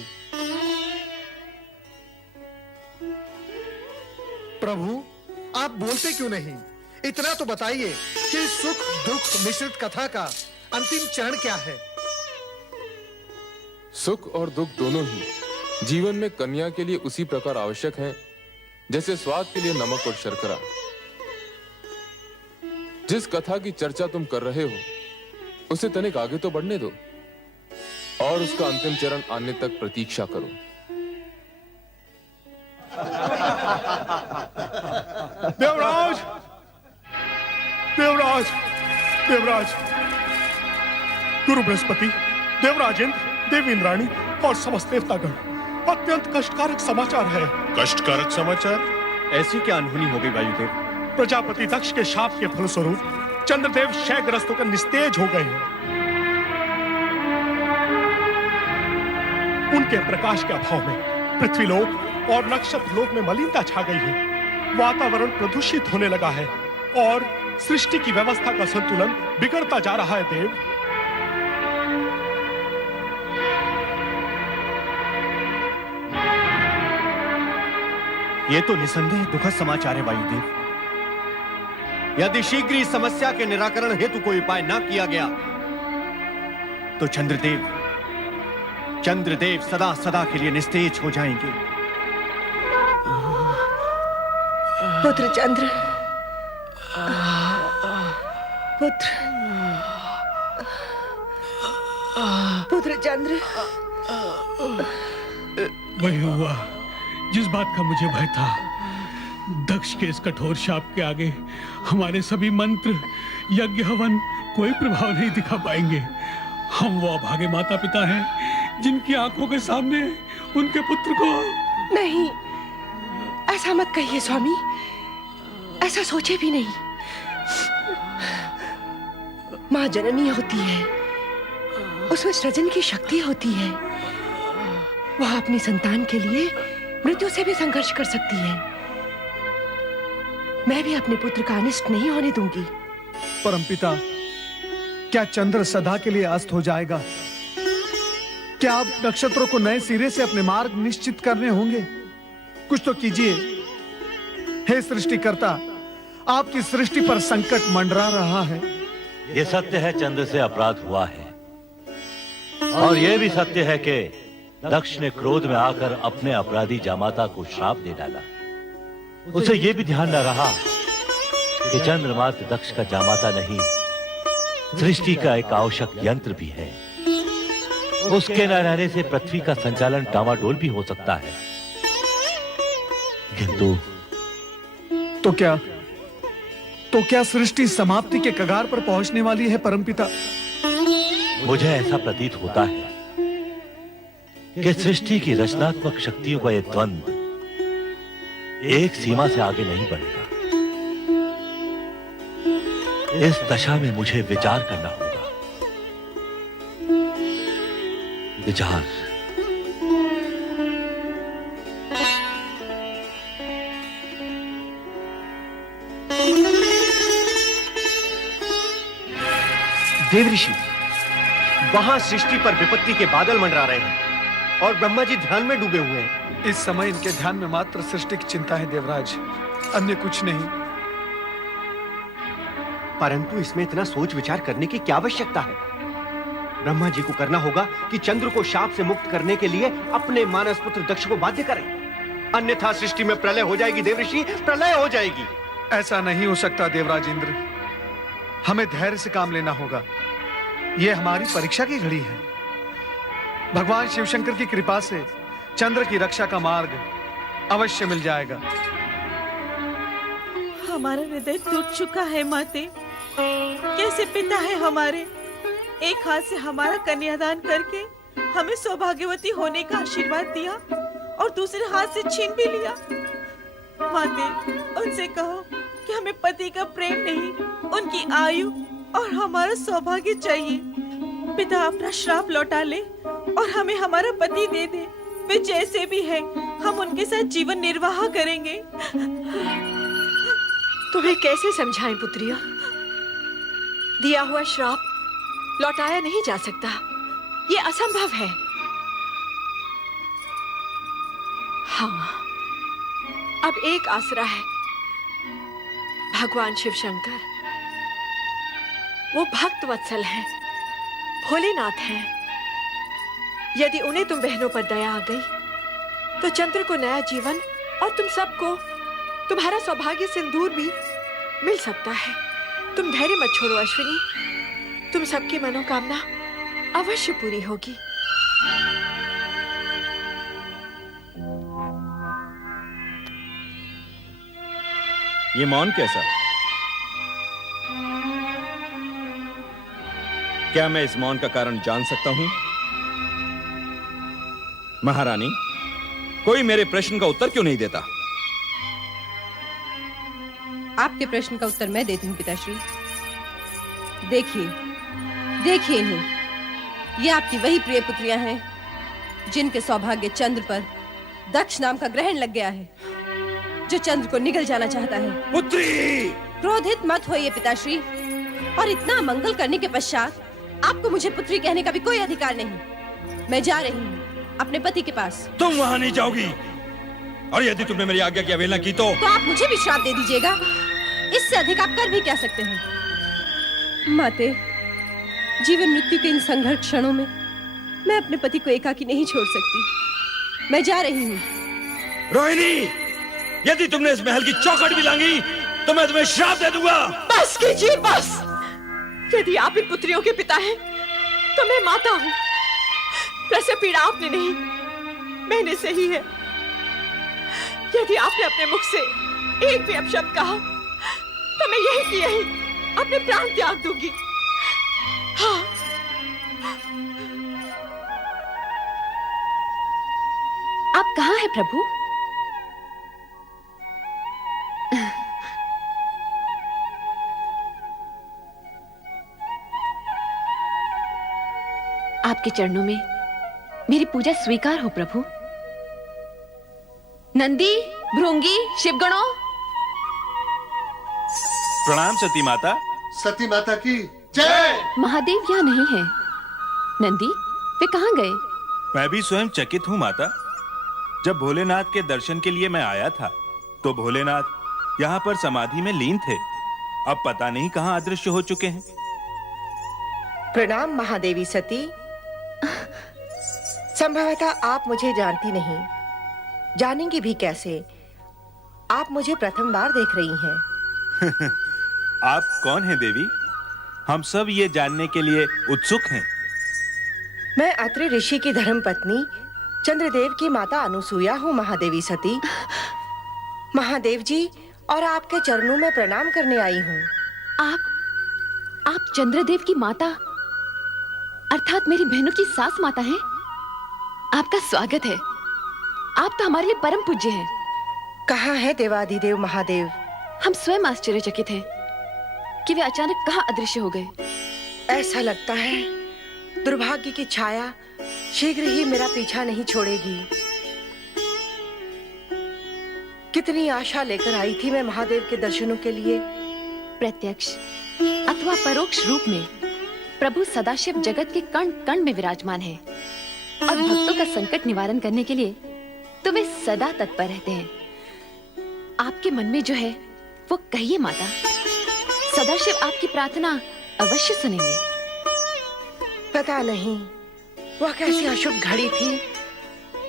प्रभु, आप बोलते क्यों नहीं? इतना तो बताइए कि सुख दुख मिश्रित कथा का अंतिम चरण क्या है? सुख और दुख दोनों ही जीवन में कन्या के लिए उसी प्रकार आवश्यक हैं जैसे स्वाद के लिए नमक और शर्करा। जिस कथा की चर्चा तुम कर रहे हो उसे तनिक आगे तो बढ़ने दो और उसका अंतिम चरण आने तक प्रतीक्षा करो। देवराज, देवराज, देवराज, गुरु बृहस्पति, देवराज इंद्र, देवी इंद्राणी और समस्त देवतागण, अत्यंत कष्टकारक समाचार है। कष्टकारक समाचार? ऐसी क्या अनहोनी हो गई वायुदेव? प्रजापति दक्ष के शाप के फलस्वरूप चंद्रदेव क्षयग्रस्त होकर निस्तेज हो गए हैं। उनके प्रकाश के अभाव में पृथ्वीलोक और नक्षत्र लोक में मलिनता छा गई है। वातावरण प्रदूषित होने लगा है और सृष्टि की व्यवस्था का संतुलन बिगड़ता जा रहा है। देव, ये तो निसंदेह दुखद समाचार है वायुदेव। यदि शीघ्र इस समस्या के निराकरण हेतु कोई उपाय न किया गया तो चंद्रदेव सदा सदा के लिए निस्तेज हो जाएंगे। पुत्र चंद्र, पुत्र चंद्र, वही हुआ जिस बात का मुझे भय था। दक्ष के इस कठोर शाप के आगे हमारे सभी मंत्र, यज्ञ, हवन कोई प्रभाव नहीं दिखा पाएंगे। हम वो अभागे माता पिता हैं जिनकी आंखों के सामने उनके पुत्र को... नहीं, ऐसा मत कहिए स्वामी, ऐसा सोचे भी नहीं। माँ जननी होती है, उसमें सृजन की शक्ति होती है। वह अपनी संतान के लिए मृत्यु से भी संघर्ष कर सकती है। मैं भी अपने पुत्र का अनिष्ट नहीं होने दूंगी। परमपिता, क्या चंद्र सदा के लिए अस्त हो जाएगा? क्या आप नक्षत्रों को नए सिरे से अपने मार्ग निश्चित करने होंगे? कुछ तो कीजिए। हे सृष्टिकर्ता, आपकी सृष्टि पर संकट मंडरा रहा है। ये सत्य है, चंद्र से अपराध हुआ है, और यह भी सत्य है कि दक्ष ने क्रोध में आकर अपने अपराधी जामाता को श्राप दे डाला। उसे यह भी ध्यान न रहा कि चंद्र मात्र दक्ष का जामाता नहीं, सृष्टि का एक आवश्यक यंत्र भी है। उसके न रहने से पृथ्वी का संचालन डामाडोल भी हो सकता है। किंतु तो क्या सृष्टि समाप्ति के कगार पर पहुंचने वाली है परमपिता? मुझे ऐसा प्रतीत होता है कि सृष्टि की रचनात्मक शक्तियों का यह द्वंद्व एक सीमा से आगे नहीं बढ़ेगा। इस दशा में मुझे विचार करना होगा। विचार। देवऋषि, वहां सृष्टि पर विपत्ति के बादल मंडरा रहे हैं और ब्रह्मा जी ध्यान में डूबे हुए हैं। इस समय इनके ध्यान में मात्र सृष्टि की चिंता है देवराज, अन्य कुछ नहीं। परंतु इसमें इतना सोच विचार करने की क्या आवश्यकता है? ब्रह्मा जी को करना होगा कि चंद्र को शाप से मुक्त करने के लिए अपने मानस पुत्र दक्ष को बाध्य करें, अन्यथा सृष्टि में प्रलय हो जाएगी देवऋषि, प्रलय हो जाएगी। ऐसा नहीं हो सकता देवराज इंद्र, हमें धैर्य से काम लेना होगा। यह हमारी परीक्षा की घड़ी है। भगवान शिवशंकर की कृपा से चंद्र की रक्षा का मार्ग अवश्य मिल जाएगा। हमारा हृदय टूट चुका है माते। कैसे पिता है हमारे, एक हाथ से हमारा कन्यादान करके हमें सौभाग्यवती होने का आशीर्वाद दिया और दूसरे हाथ से छीन भी लिया। माते, उनसे कहो कि हमें पति का प्रेम नहीं, उनकी आयु और हमारा सौभाग्य चाहिए। पिता अपना श्राप लौटा ले और हमें हमारा पति दे दे। वे जैसे भी हैं, हम उनके साथ जीवन निर्वाह करेंगे। तुम्हें कैसे समझाएं पुत्रिया? दिया हुआ श्राप लौटाया नहीं जा सकता, ये असंभव है। हाँ, अब एक आसरा है, भगवान शिव शंकर। वो भक्त वत्सल हैं, भोलेनाथ हैं। यदि उन्हें तुम बहनों पर दया आ गई तो चंद्र को नया जीवन और तुम सबको तुम्हारा सौभाग्य सिंदूर भी मिल सकता है। तुम धैर्य मत छोड़ो अश्विनी, तुम सबकी मनोकामना अवश्य पूरी होगी। ये मौन कैसा? क्या मैं इस मौन का कारण जान सकता हूं? महारानी, कोई मेरे प्रश्न का उत्तर क्यों नहीं देता? आपके प्रश्न का उत्तर मैं देती हूँ पिताश्री। देखिए, देखिए इन्हें। ये आपकी वही प्रिय पुत्रियां हैं जिनके सौभाग्य चंद्र पर दक्ष नाम का ग्रहण लग गया है, जो चंद्र को निगल जाना चाहता है। पुत्री! क्रोधित मत होइए पिताश्री, और इतना मंगल करने के पश्चात आपको मुझे पुत्री कहने का भी कोई अधिकार नहीं। मैं जा रही हूँ अपने पति के पास। तुम वहां नहीं जाओगी, और यदि तुमने मेरी आज्ञा की अवहेलना की तो आप मुझे भी श्राप दे दीजिएगा। इससे अधिक आप कर भी क्या सकते हैं? माते, जीवन मृत्यु के इन संघर्ष क्षणों में मैं अपने पति को एकाकी नहीं छोड़ सकती। मैं जा रही हूँ। रोहिणी, यदि तुमने इस महल की चौखट भी लांगी तो मैं तुम्हें श्राप दे दूंगा। बस कीजिए, बस। यदि आप इन पुत्रियों के पिता हैं तो मैं माता हूँ। प्रसव पीड़ा आपने नहीं, मैंने सही है। यदि आपने अपने मुख से एक भी अपशब्द कहा तो मैं यही की यही अपने प्राण त्याग दूंगी। हाँ। आप कहाँ हैं प्रभु? आपके चरणों में मेरी पूजा स्वीकार हो प्रभु। नंदी, भृंगी, शिवगणों, प्रणाम सती माता। सती माता की जय। महादेव यहाँ नहीं है। नंदी, वे कहाँ गए? मैं भी स्वयं चकित हूँ माता। जब भोलेनाथ के दर्शन के लिए मैं आया था तो भोलेनाथ यहाँ पर समाधि में लीन थे। अब पता नहीं कहाँ अदृश्य हो चुके हैं। प्रणाम महादेवी सती। संभवतः आप मुझे जानती नहीं, जानेंगी भी कैसे? आप मुझे प्रथम बार देख रही हैं। आप कौन हैं देवी? हम सब ये जानने के लिए उत्सुक हैं। मैं अत्रि ऋषि की धर्मपत्नी चंद्रदेव की माता अनुसुईया हूँ महादेवी सती। महादेव जी और आपके चरणों में प्रणाम करने आई हूँ। आप चंद्रदेव की माता अर्थात मेरी बहनों की सास माता हैं। आपका स्वागत है। आप तो हमारे लिए परम पूज्य हैं। कहाँ है देवाधिदेव महादेव? हम स्वयं आश्चर्यचकित हैं कि वे अचानक कहाँ अदृश्य हो गए। ऐसा लगता है दुर्भाग्य की छाया शीघ्र ही मेरा पीछा नहीं छोड़ेगी। कितनी आशा लेकर आई थी मैं महादेव के दर्शनों के लिए। प्रत्यक्ष अथवा परोक्ष रूप में प्रभु सदाशिव जगत के कण कण में विराजमान है और भक्तों का संकट निवारण करने के लिए तो वे सदा तत्पर रहते हैं। आपके मन में जो है वो कहिए माता। सदाशिव आपकी प्रार्थना अवश्य सुनेंगे। पता नहीं वह कैसी अशुभ घड़ी थी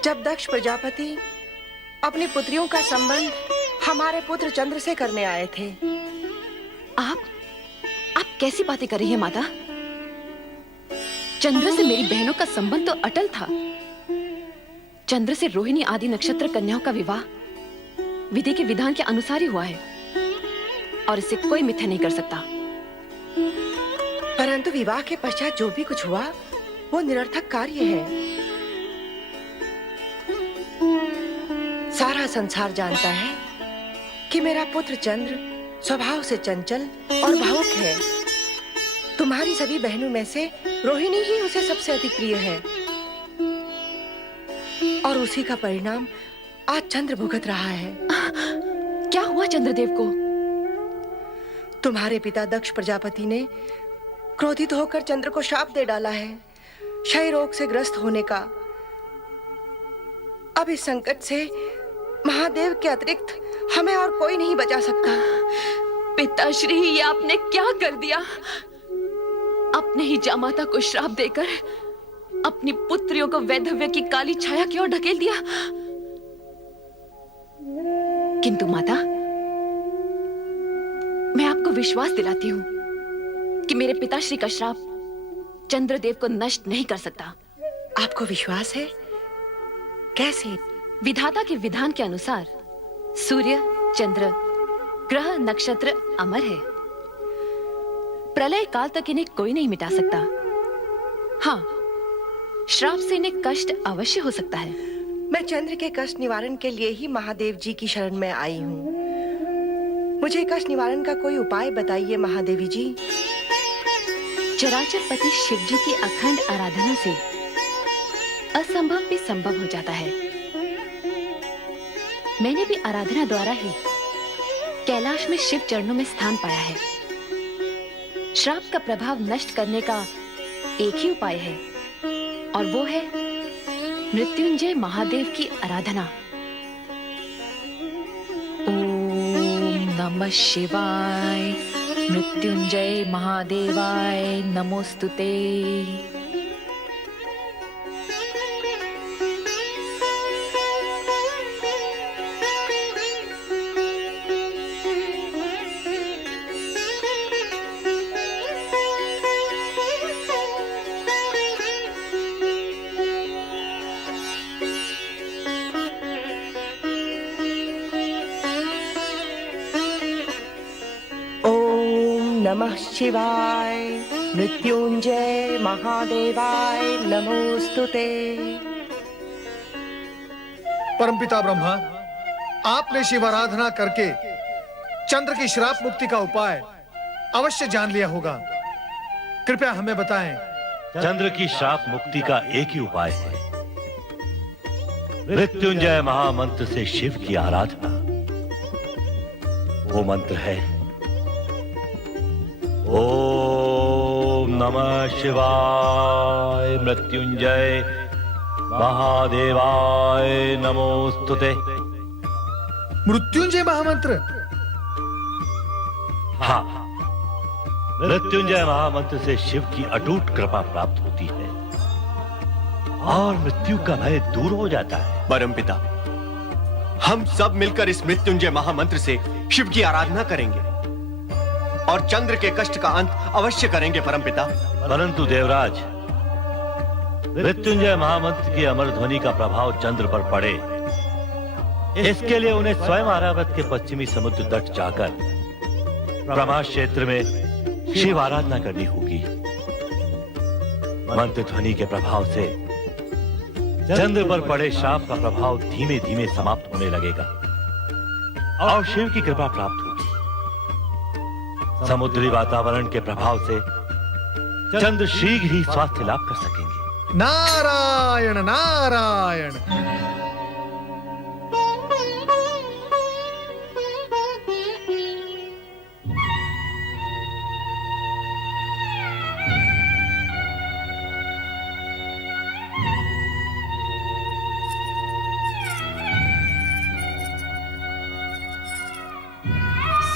जब दक्ष प्रजापति अपनी पुत्रियों का संबंध हमारे पुत्र चंद्र से करने आए थे। आप कैसी बातें कर रही हैं माता? चंद्र से मेरी बहनों का संबंध तो अटल था। चंद्र से रोहिणी आदि नक्षत्र कन्याओं का विवाह विधि के विधान के अनुसार ही हुआ है और इसे कोई मिथ्या नहीं कर सकता। परंतु विवाह के पश्चात जो भी कुछ हुआ वो निरर्थक कार्य है। सारा संसार जानता है कि मेरा पुत्र चंद्र स्वभाव से चंचल और भावुक है। तुम्हारी सभी बहनों में से रोहिणी ही उसे सबसे अधिक प्रिय है और उसी का परिणाम आज चंद्र भुगत रहा है। क्या हुआ चंद्रदेव को? तुम्हारे पिता दक्ष प्रजापति ने क्रोधित होकर चंद्र को शाप दे डाला है क्षय रोग से ग्रस्त होने का। अब इस संकट से महादेव के अतिरिक्त हमें और कोई नहीं बचा सकता। पिताश्री, ये आपने क्या कर दिया? अपने ही जामाता को श्राप देकर अपनी पुत्रियों को वैधव्य की काली छाया की ओर ढकेल दिया। किंतु माता, मैं आपको विश्वास दिलाती हूँ कि मेरे पिताश्री का श्राप चंद्रदेव को नष्ट नहीं कर सकता। आपको विश्वास है? कैसे? विधाता के विधान के अनुसार सूर्य, चंद्र, ग्रह, नक्षत्र अमर है। प्रलय काल तक इन्हें कोई नहीं मिटा सकता। हाँ, श्राप से इन्हें कष्ट अवश्य हो सकता है। मैं चंद्र के कष्ट निवारण के लिए ही महादेव जी की शरण में आई हूँ। मुझे कष्ट निवारण का कोई उपाय बताइए महादेवी जी। चराचर पति शिव जी की अखंड आराधना से असंभव भी संभव हो जाता है। मैंने भी आराधना द्वारा ही कैलाश में शिव चरणों में स्थान पाया है। श्राप का प्रभाव नष्ट करने का एक ही उपाय है और वो है मृत्युंजय महादेव की आराधना। ओम नमः शिवाय, मृत्युंजय महादेवाय नमोस्तुते। नमः शिवाय, मृत्युंजय महादेवाय नमोस्तुते। परमपिता ब्रह्मा, आपने शिव आराधना करके चंद्र की श्राप मुक्ति का उपाय अवश्य जान लिया होगा। कृपया हमें बताएं। चंद्र की श्राप मुक्ति का एक ही उपाय है, मृत्युंजय महामंत्र से शिव की आराधना। वो मंत्र है ओम नमः शिवाय, मृत्युंजय महादेवाय नमोस्तुते। मृत्युंजय महामंत्र? हाँ, मृत्युंजय महामंत्र से शिव की अटूट कृपा प्राप्त होती है और मृत्यु का भय दूर हो जाता है। परमपिता, हम सब मिलकर इस मृत्युंजय महामंत्र से शिव की आराधना करेंगे और चंद्र के कष्ट का अंत अवश्य करेंगे परमपिता। परंतु देवराज, मृत्युंजय महामंत्र की अमर ध्वनि का प्रभाव चंद्र पर पड़े, इसके लिए उन्हें स्वयं आरावत के पश्चिमी समुद्र तट जाकर ब्रह्मा क्षेत्र में शिव आराधना करनी होगी। मंत्र ध्वनि के प्रभाव से चंद्र पर पड़े श्राप का प्रभाव धीमे धीमे समाप्त होने लगेगा और शिव की कृपा प्राप्त होगी। समुद्री वातावरण के प्रभाव से चंद्र शीघ्र ही स्वास्थ्य लाभ कर सकेंगे। नारायण नारायण।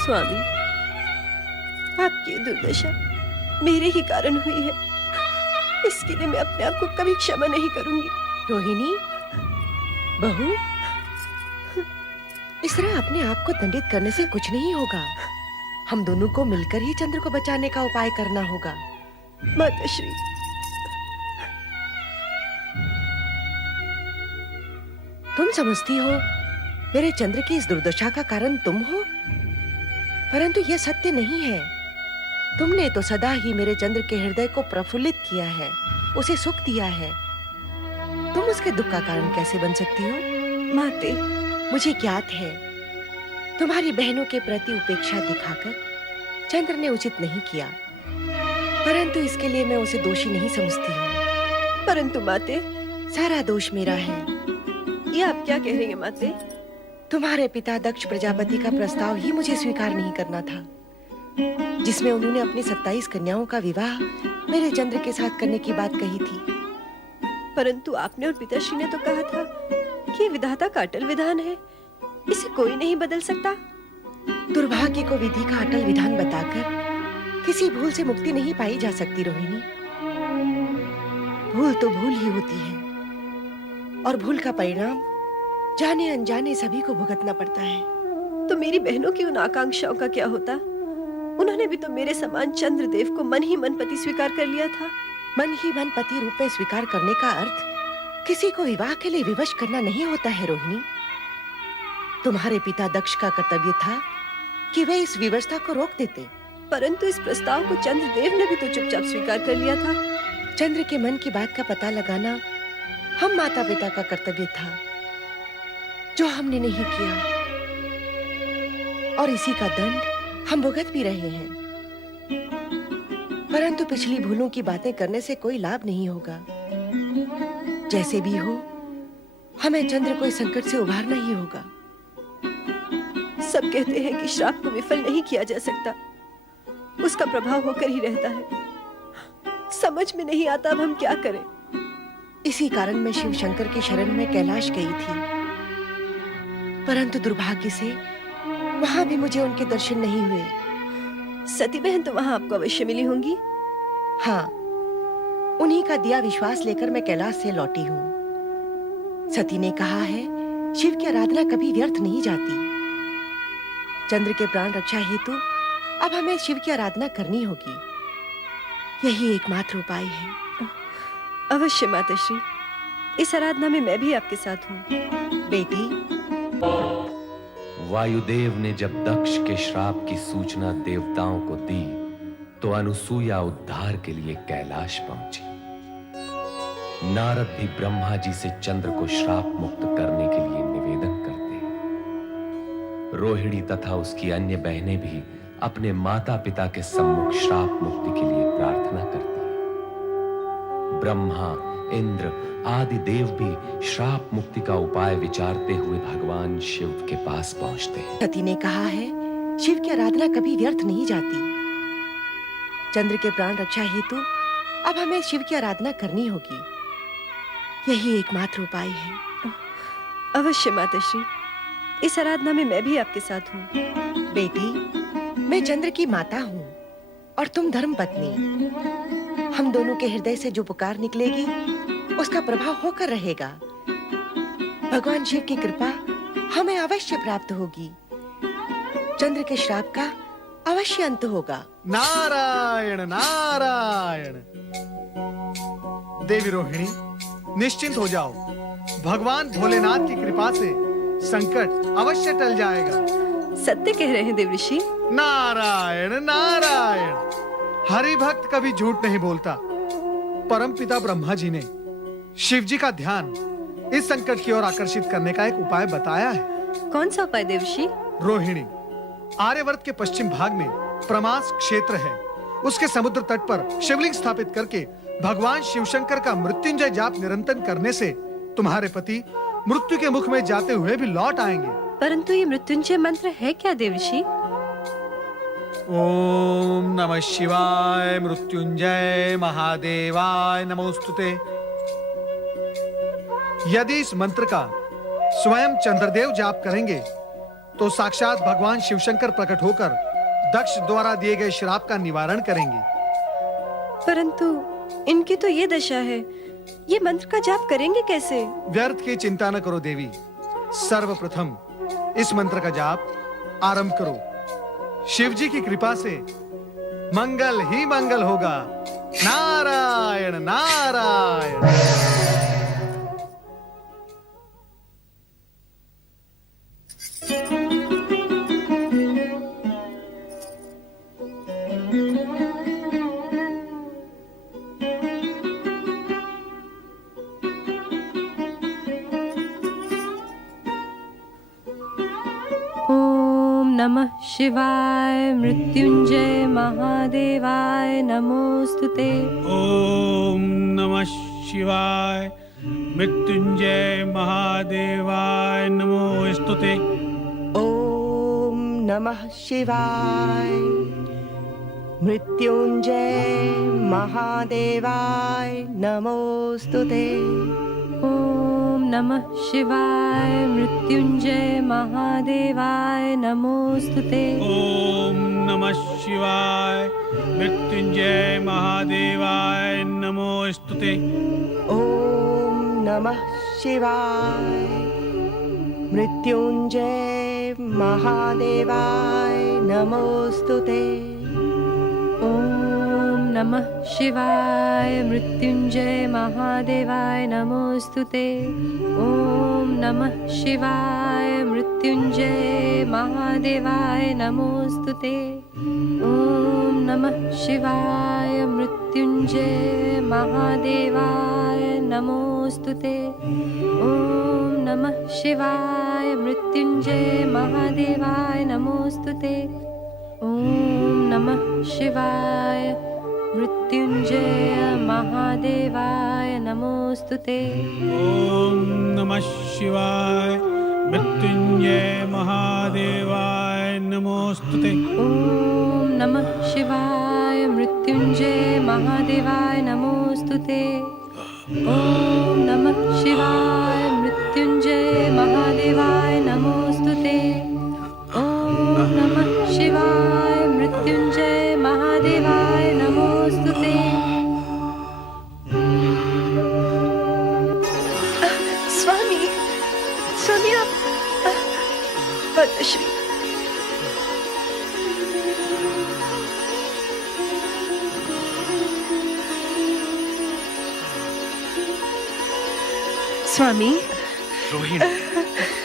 स्वामी, आपकी ये दुर्दशा मेरे ही कारण हुई है। इसके लिए मैं अपने आप को कभी क्षमा नहीं करूंगी। रोहिणी, बहू, इस तरह अपने आप को दंडित करने से कुछ नहीं होगा। हम दोनों को मिलकर ही चंद्र को बचाने का उपाय करना होगा। माताश्री, तुम समझती हो मेरे चंद्र की इस दुर्दशा का कारण तुम हो, परंतु यह सत्य नहीं है। तुमने तो सदा ही मेरे चंद्र के हृदय को प्रफुल्लित किया है, उसे सुख दिया है। तुम उसके दुख का कारण कैसे बन सकती हो? माते, मुझे ज्ञात है तुम्हारी बहनों के प्रति उपेक्षा दिखाकर चंद्र ने उचित नहीं किया, परंतु इसके लिए मैं उसे दोषी नहीं समझती हूँ। परंतु माते, सारा दोष मेरा है। ये आप क्या कह रही हैं माते? तुम्हारे पिता दक्ष प्रजापति का प्रस्ताव ही मुझे स्वीकार नहीं करना था, जिसमें उन्होंने अपनी 27 कन्याओं का विवाह मेरे चंद्र के साथ करने की बात कही थी। परंतु आपने और पिताश्री ने तो कहा था कि ये विधाता का अटल विधान है, इसे कोई नहीं बदल सकता। दुर्भाग्य को विधि का अटल विधान बताकर किसी भूल से मुक्ति नहीं पाई जा सकती रोहिणी। भूल तो भूल ही होती है, और भूल का परिणाम जाने अनजाने सभी को भुगतना पड़ता है। तो मेरी बहनों की उन आकांक्षाओं का क्या होता? उन्होंने भी तो मेरे समान चंद्रदेव को मन ही मन पति स्वीकार कर लिया था। मन ही मन पति रूप में स्वीकार करने का अर्थ किसी को विवाह के लिए विवश करना नहीं होता है रोहिणी। तुम्हारे पिता दक्ष का कर्तव्य था कि वे इस विवशता को रोक देते, परंतु इस प्रस्ताव को चंद्रदेव ने भी तो चुपचाप स्वीकार कर लिया था। चंद्र के मन की बात का पता लगाना हम माता पिता का कर्तव्य था, जो हमने नहीं किया, और इसी का दंड हम भुगत भी रहे हैं। परंतु पिछली भूलों की बातें करने से कोई लाभ नहीं होगा। जैसे भी हो, हमें चंद्र को इस संकट से उभारना ही होगा। सब कहते हैं कि श्राप को विफल नहीं किया जा सकता, उसका प्रभाव होकर ही रहता है। समझ में नहीं आता अब हम क्या करें। इसी कारण मैं शिव शंकर की शरण में कैलाश गई थी, परंतु दुर्भाग्य से वहां भी मुझे उनके दर्शन नहीं हुए। सती बहन तो वहां आपको अवश्य मिली होंगी। हाँ, उन्हीं का दिया विश्वास लेकर मैं कैलाश से लौटी हूँ। सती ने कहा है शिव की आराधना कभी व्यर्थ नहीं जाती। चंद्र के प्राण रक्षा हेतु अब हमें शिव की आराधना करनी होगी। यही एकमात्र उपाय है। अवश्य माताश्री, इस आराधना में मैं भी आपके साथ हूँ। बेटी, वायुदेव ने जब दक्ष के श्राप की सूचना देवताओं को दी तो अनुसूया उद्धार के लिए कैलाश पहुंची। नारद भी ब्रह्मा जी से चंद्र को श्राप मुक्त करने के लिए निवेदन करते हैं। रोहिणी तथा उसकी अन्य बहनें भी अपने माता पिता के सम्मुख श्राप मुक्ति के लिए प्रार्थना करती हैं। ब्रह्मा, इंद्र आदि देव भी श्राप मुक्ति का उपाय विचारते हुए भगवान शिव के पास पहुंचते हैं। सती ने कहा है शिव की आराधना कभी व्यर्थ नहीं जाती। चंद्र के प्राण रक्षा हेतु अब हमें शिव की आराधना करनी होगी। यही एकमात्र उपाय है। अवश्य माताश्री, इस आराधना में मैं भी आपके साथ हूँ। बेटी, मैं चंद्र की माता हूँ और तुम धर्म पत्नी। हम दोनों के हृदय से जो पुकार निकलेगी उसका प्रभाव होकर रहेगा। भगवान शिव की कृपा हमें अवश्य प्राप्त होगी। चंद्र के श्राप का अवश्य अंत होगा। नारायण नारायण। देवी रोहिणी, निश्चिंत हो जाओ। भगवान भोलेनाथ की कृपा से संकट अवश्य टल जाएगा। सत्य कह रहे हैं देवऋषि। नारायण नारायण। हरि भक्त कभी झूठ नहीं बोलता। परमपिता ब्रह्मा जी ने शिव जी का ध्यान इस संकट की ओर आकर्षित करने का एक उपाय बताया है। कौन सा उपाय देवऋषि? रोहिणी, आर्यवर्त के पश्चिम भाग में प्रमास क्षेत्र है। उसके समुद्र तट पर शिवलिंग स्थापित करके भगवान शिव शंकर का मृत्युंजय जाप निरंतर करने से तुम्हारे पति मृत्यु के मुख में जाते हुए भी लौट आएंगे। परंतु ये मृत्युंजय मंत्र है क्या देवऋषि? ओम नमः शिवाय मृत्युंजय महादेवाय नमोस्तुते। यदि इस मंत्र का स्वयं चंद्रदेव जाप करेंगे तो साक्षात भगवान शिवशंकर प्रकट होकर दक्ष द्वारा दिए गए श्राप का निवारण करेंगे। परंतु इनकी तो ये दशा है, ये मंत्र का जाप करेंगे कैसे? व्यर्थ की चिंता न करो देवी। सर्वप्रथम इस मंत्र का जाप आरंभ करो। शिव जी की कृपा से मंगल ही मंगल होगा। नारायण नारायण। नमः शिवाय मृत्युंजय महादेवाय नमोस्तुते। ओम नमः शिवाय मृत्युंजय महादेवाय नमोस्तुते। ओम नमः शिवाय मृत्युंजय महादेवाय नमोस्तुते। ओम नमः शिवाय मृत्युंजय महादेवाय नमोस्तुते। ओम नमः शिवाय मृत्युंजय महादेवाय नमोस्तुते। ओम नमः शिवाय मृत्युंजय महादेवाय नमोस्तुते। ओम नमः शिवाय मृत्युंजय महादेवाय नमोस्तुते। ओम नमः शिवाय मृत्युंजय महादेवाय नमोस्तुते। ओम नमः शिवाय मृत्युंजय महादेवाय नमोस्तुते। ओम नमः शिवाय मृत्युंजय महादेवाय नमोस्तुते। ओम नमः शिवाय मृत्युंजय महादेवाय नमोस्तुते। ओम नमः शिवाय मृत्युंजय महादेवाय नमोस्तुते। ओम नमः शिवाय मृत्युंजय महादेवाय नमोस्तुते। ओम नमः शिवाय मृत्युंजय महादेवाय नमोस्तुते। ओम नमः शिवाय मृत्युंजय महादेवाय नमोस्तुते। स्वामी, स्वामी आप माताश्री। स्वामी, रोहिणी,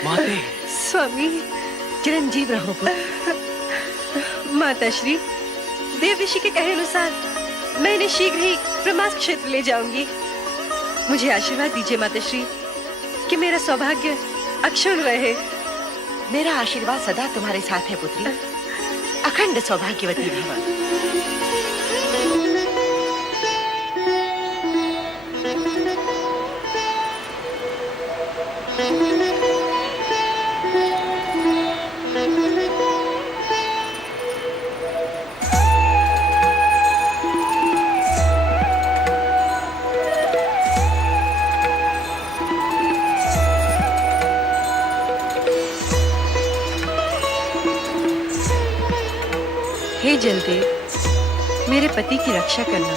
माते। स्वामी, चिरंजीव रहो पुत्र। माताश्री, देव ऋषि के कहे अनुसार मैं इन्हें शीघ्र ही ब्रह्मास्त्र क्षेत्र ले जाऊंगी। मुझे आशीर्वाद दीजिए माताश्री कि मेरा सौभाग्य अक्षुण्ण रहे। मेरा आशीर्वाद सदा तुम्हारे साथ है पुत्री। अखंड सौभाग्यवती भव। हे जलदेव, मेरे पति की रक्षा करना।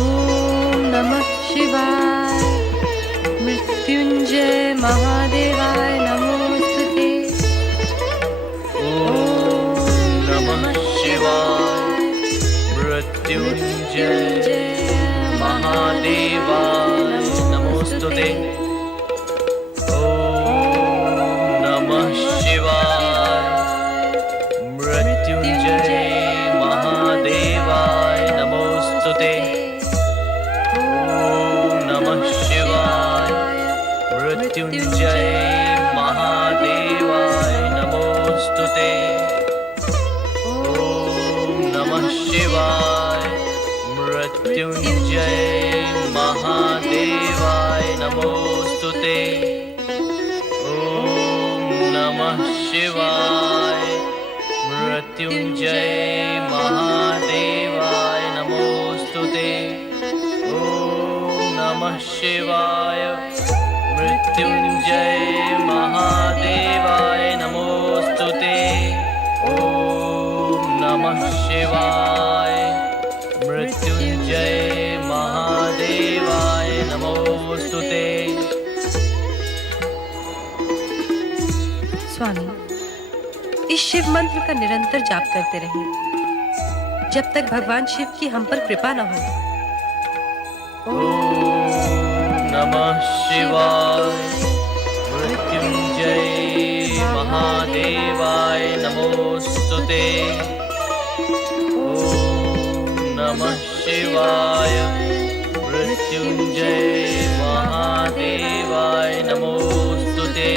ओम नमः शिवाय मृत्युंजय महादेवाय नमोस्तुते। ओम नमः शिवाय मृत्युंजय महादेवाय नमोस्तुते। ओम नमः शिवाय मृत्युंजय महादेवाय नमोस्तुते। ओम नमः शिवाय मृत्युंजय महादेवाय नमोस्तुते। ओम नमः शिवाय मृत्युंजय महादेवाय नमोस्तुते। ओम नमः शिवाय। मृत्युंजय महादेवाय नमोस्तुते। ओम नमः शिवाय। मृत्युंजय महादेवाय नमोस्तुते। ओम नमः शिवाय। मृत्युंजय महादेवाय नमोस्तुते। स्वामी, इस शिव मंत्र का निरंतर जाप करते रहें जब तक भगवान शिव की हम पर कृपा न हो। नमः शिवाय। मृत्युंजय महादेवाय नमोस्तुते। ओम नमः शिवाय। मृत्युंजय महादेवाय नमोस्तुते।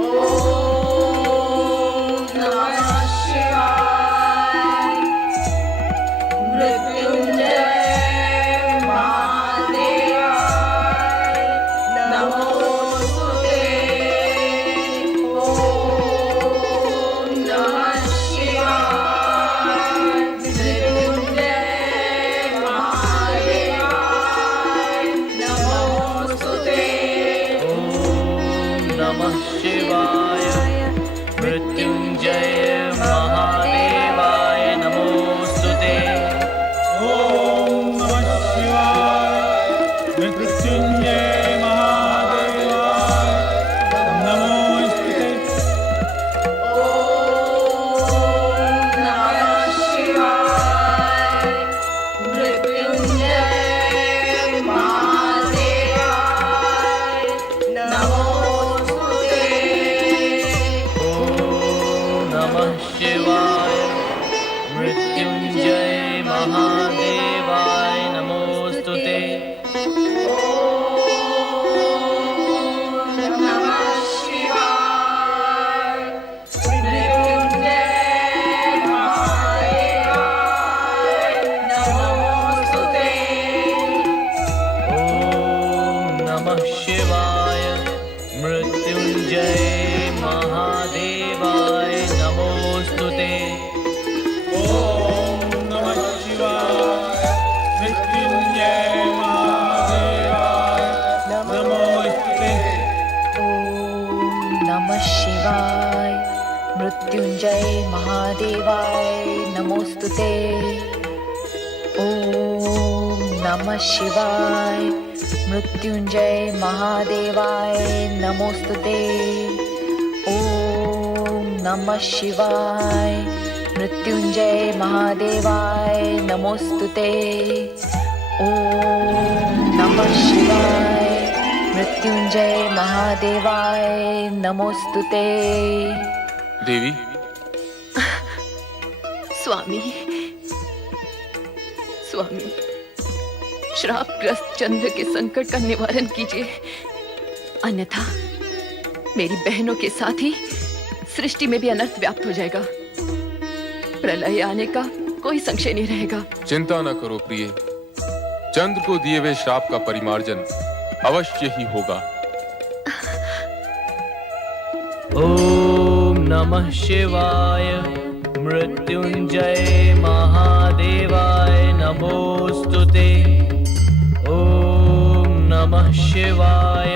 ओम नमः शिवाय। मृत्युंजय मृत्युंजय महादेवाय नमोस्तुते। ओम नमः शिवाय। मृत्युंजय महादेवाय नमोस्तुते। ओम नमः शिवाय। मृत्युंजय महादेवाय नमोस्तुते। ओम नमः शिवाय। मृत्युंजय महादेवाय नमोस्तुते। देवी। स्वामी, स्वामी, श्रापग्रस्त चंद्र के संकट का निवारण कीजिए, अन्यथा मेरी बहनों के साथ ही सृष्टि में भी अनर्थ व्याप्त हो जाएगा। प्रलय आने का कोई संशय नहीं रहेगा। चिंता न करो प्रिय, चंद्र को दिए हुए श्राप का परिमार्जन अवश्य ही होगा। ओम नमः शिवाय। मृत्युंजय महादेवाय नमोस्तुते। ओम नमः शिवाय।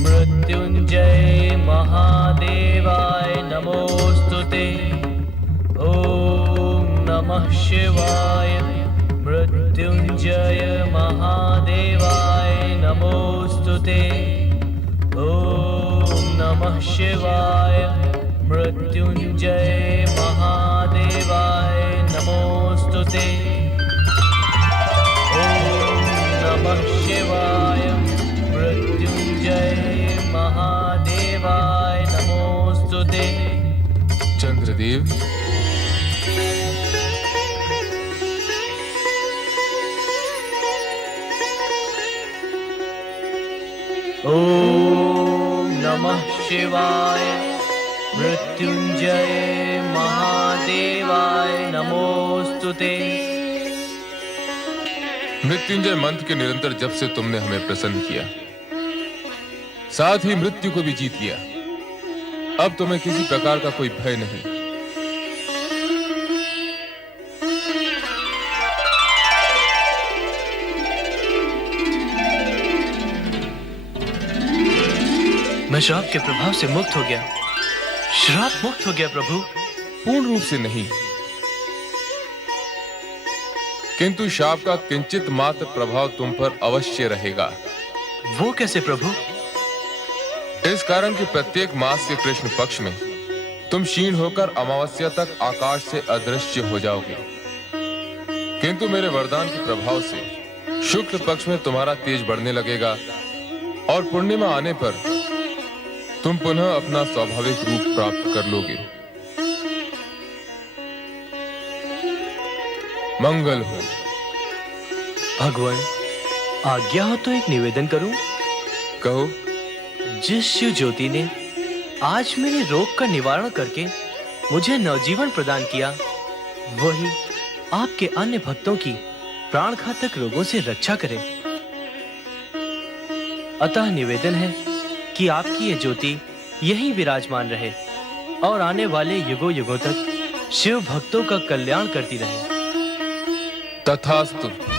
मृत्युंजय महादेवाय नमोस्तुते। ओम नमः शिवाय। मृत्युंजय महादेवाय नमोस्तुते। ओम नमः शिवाय। मृत्युंजय महादेवाय नमोस्तुते। ओम नमः शिवाय। मृत्युंजय महादेवाय नमोस्तुते। चंद्रदेव, ओम नमः शिवाय। मृत्युंजय महादेवाय नमोस्तुते। मृत्युंजय मंत्र के निरंतर जप से तुमने हमें प्रसन्न किया, साथ ही मृत्यु को भी जीत लिया। अब तुम्हें किसी प्रकार का कोई भय नहीं। मैं श्राप के प्रभाव से मुक्त हो गया। श्राप मुक्त हो गया प्रभु। पूर्ण रूप से नहीं, किंतु शाप का किंचित मात्र प्रभाव तुम पर अवश्य रहेगा। वो कैसे प्रभु? इस कारण कि प्रत्येक मास के कृष्ण पक्ष में तुम क्षीण होकर अमावस्या तक आकाश से अदृश्य हो जाओगे, किंतु मेरे वरदान के प्रभाव से शुक्ल पक्ष में तुम्हारा तेज बढ़ने लगेगा और पूर्णिमा आने पर तुम पुनः अपना स्वाभाविक रूप प्राप्त कर लोगे। मंगल हो। भगवान, आज्ञा हो तो एक निवेदन करूं? कहो। जिस शिव ज्योति ने आज मेरे रोग का निवारण करके मुझे नवजीवन प्रदान किया, वही आपके अन्य भक्तों की प्राण घातक रोगों से रक्षा करे। अतः निवेदन है कि आपकी ये ज्योति यहीं विराजमान रहे और आने वाले युगों युगों तक शिव भक्तों का कल्याण करती रहे। तथास्तु।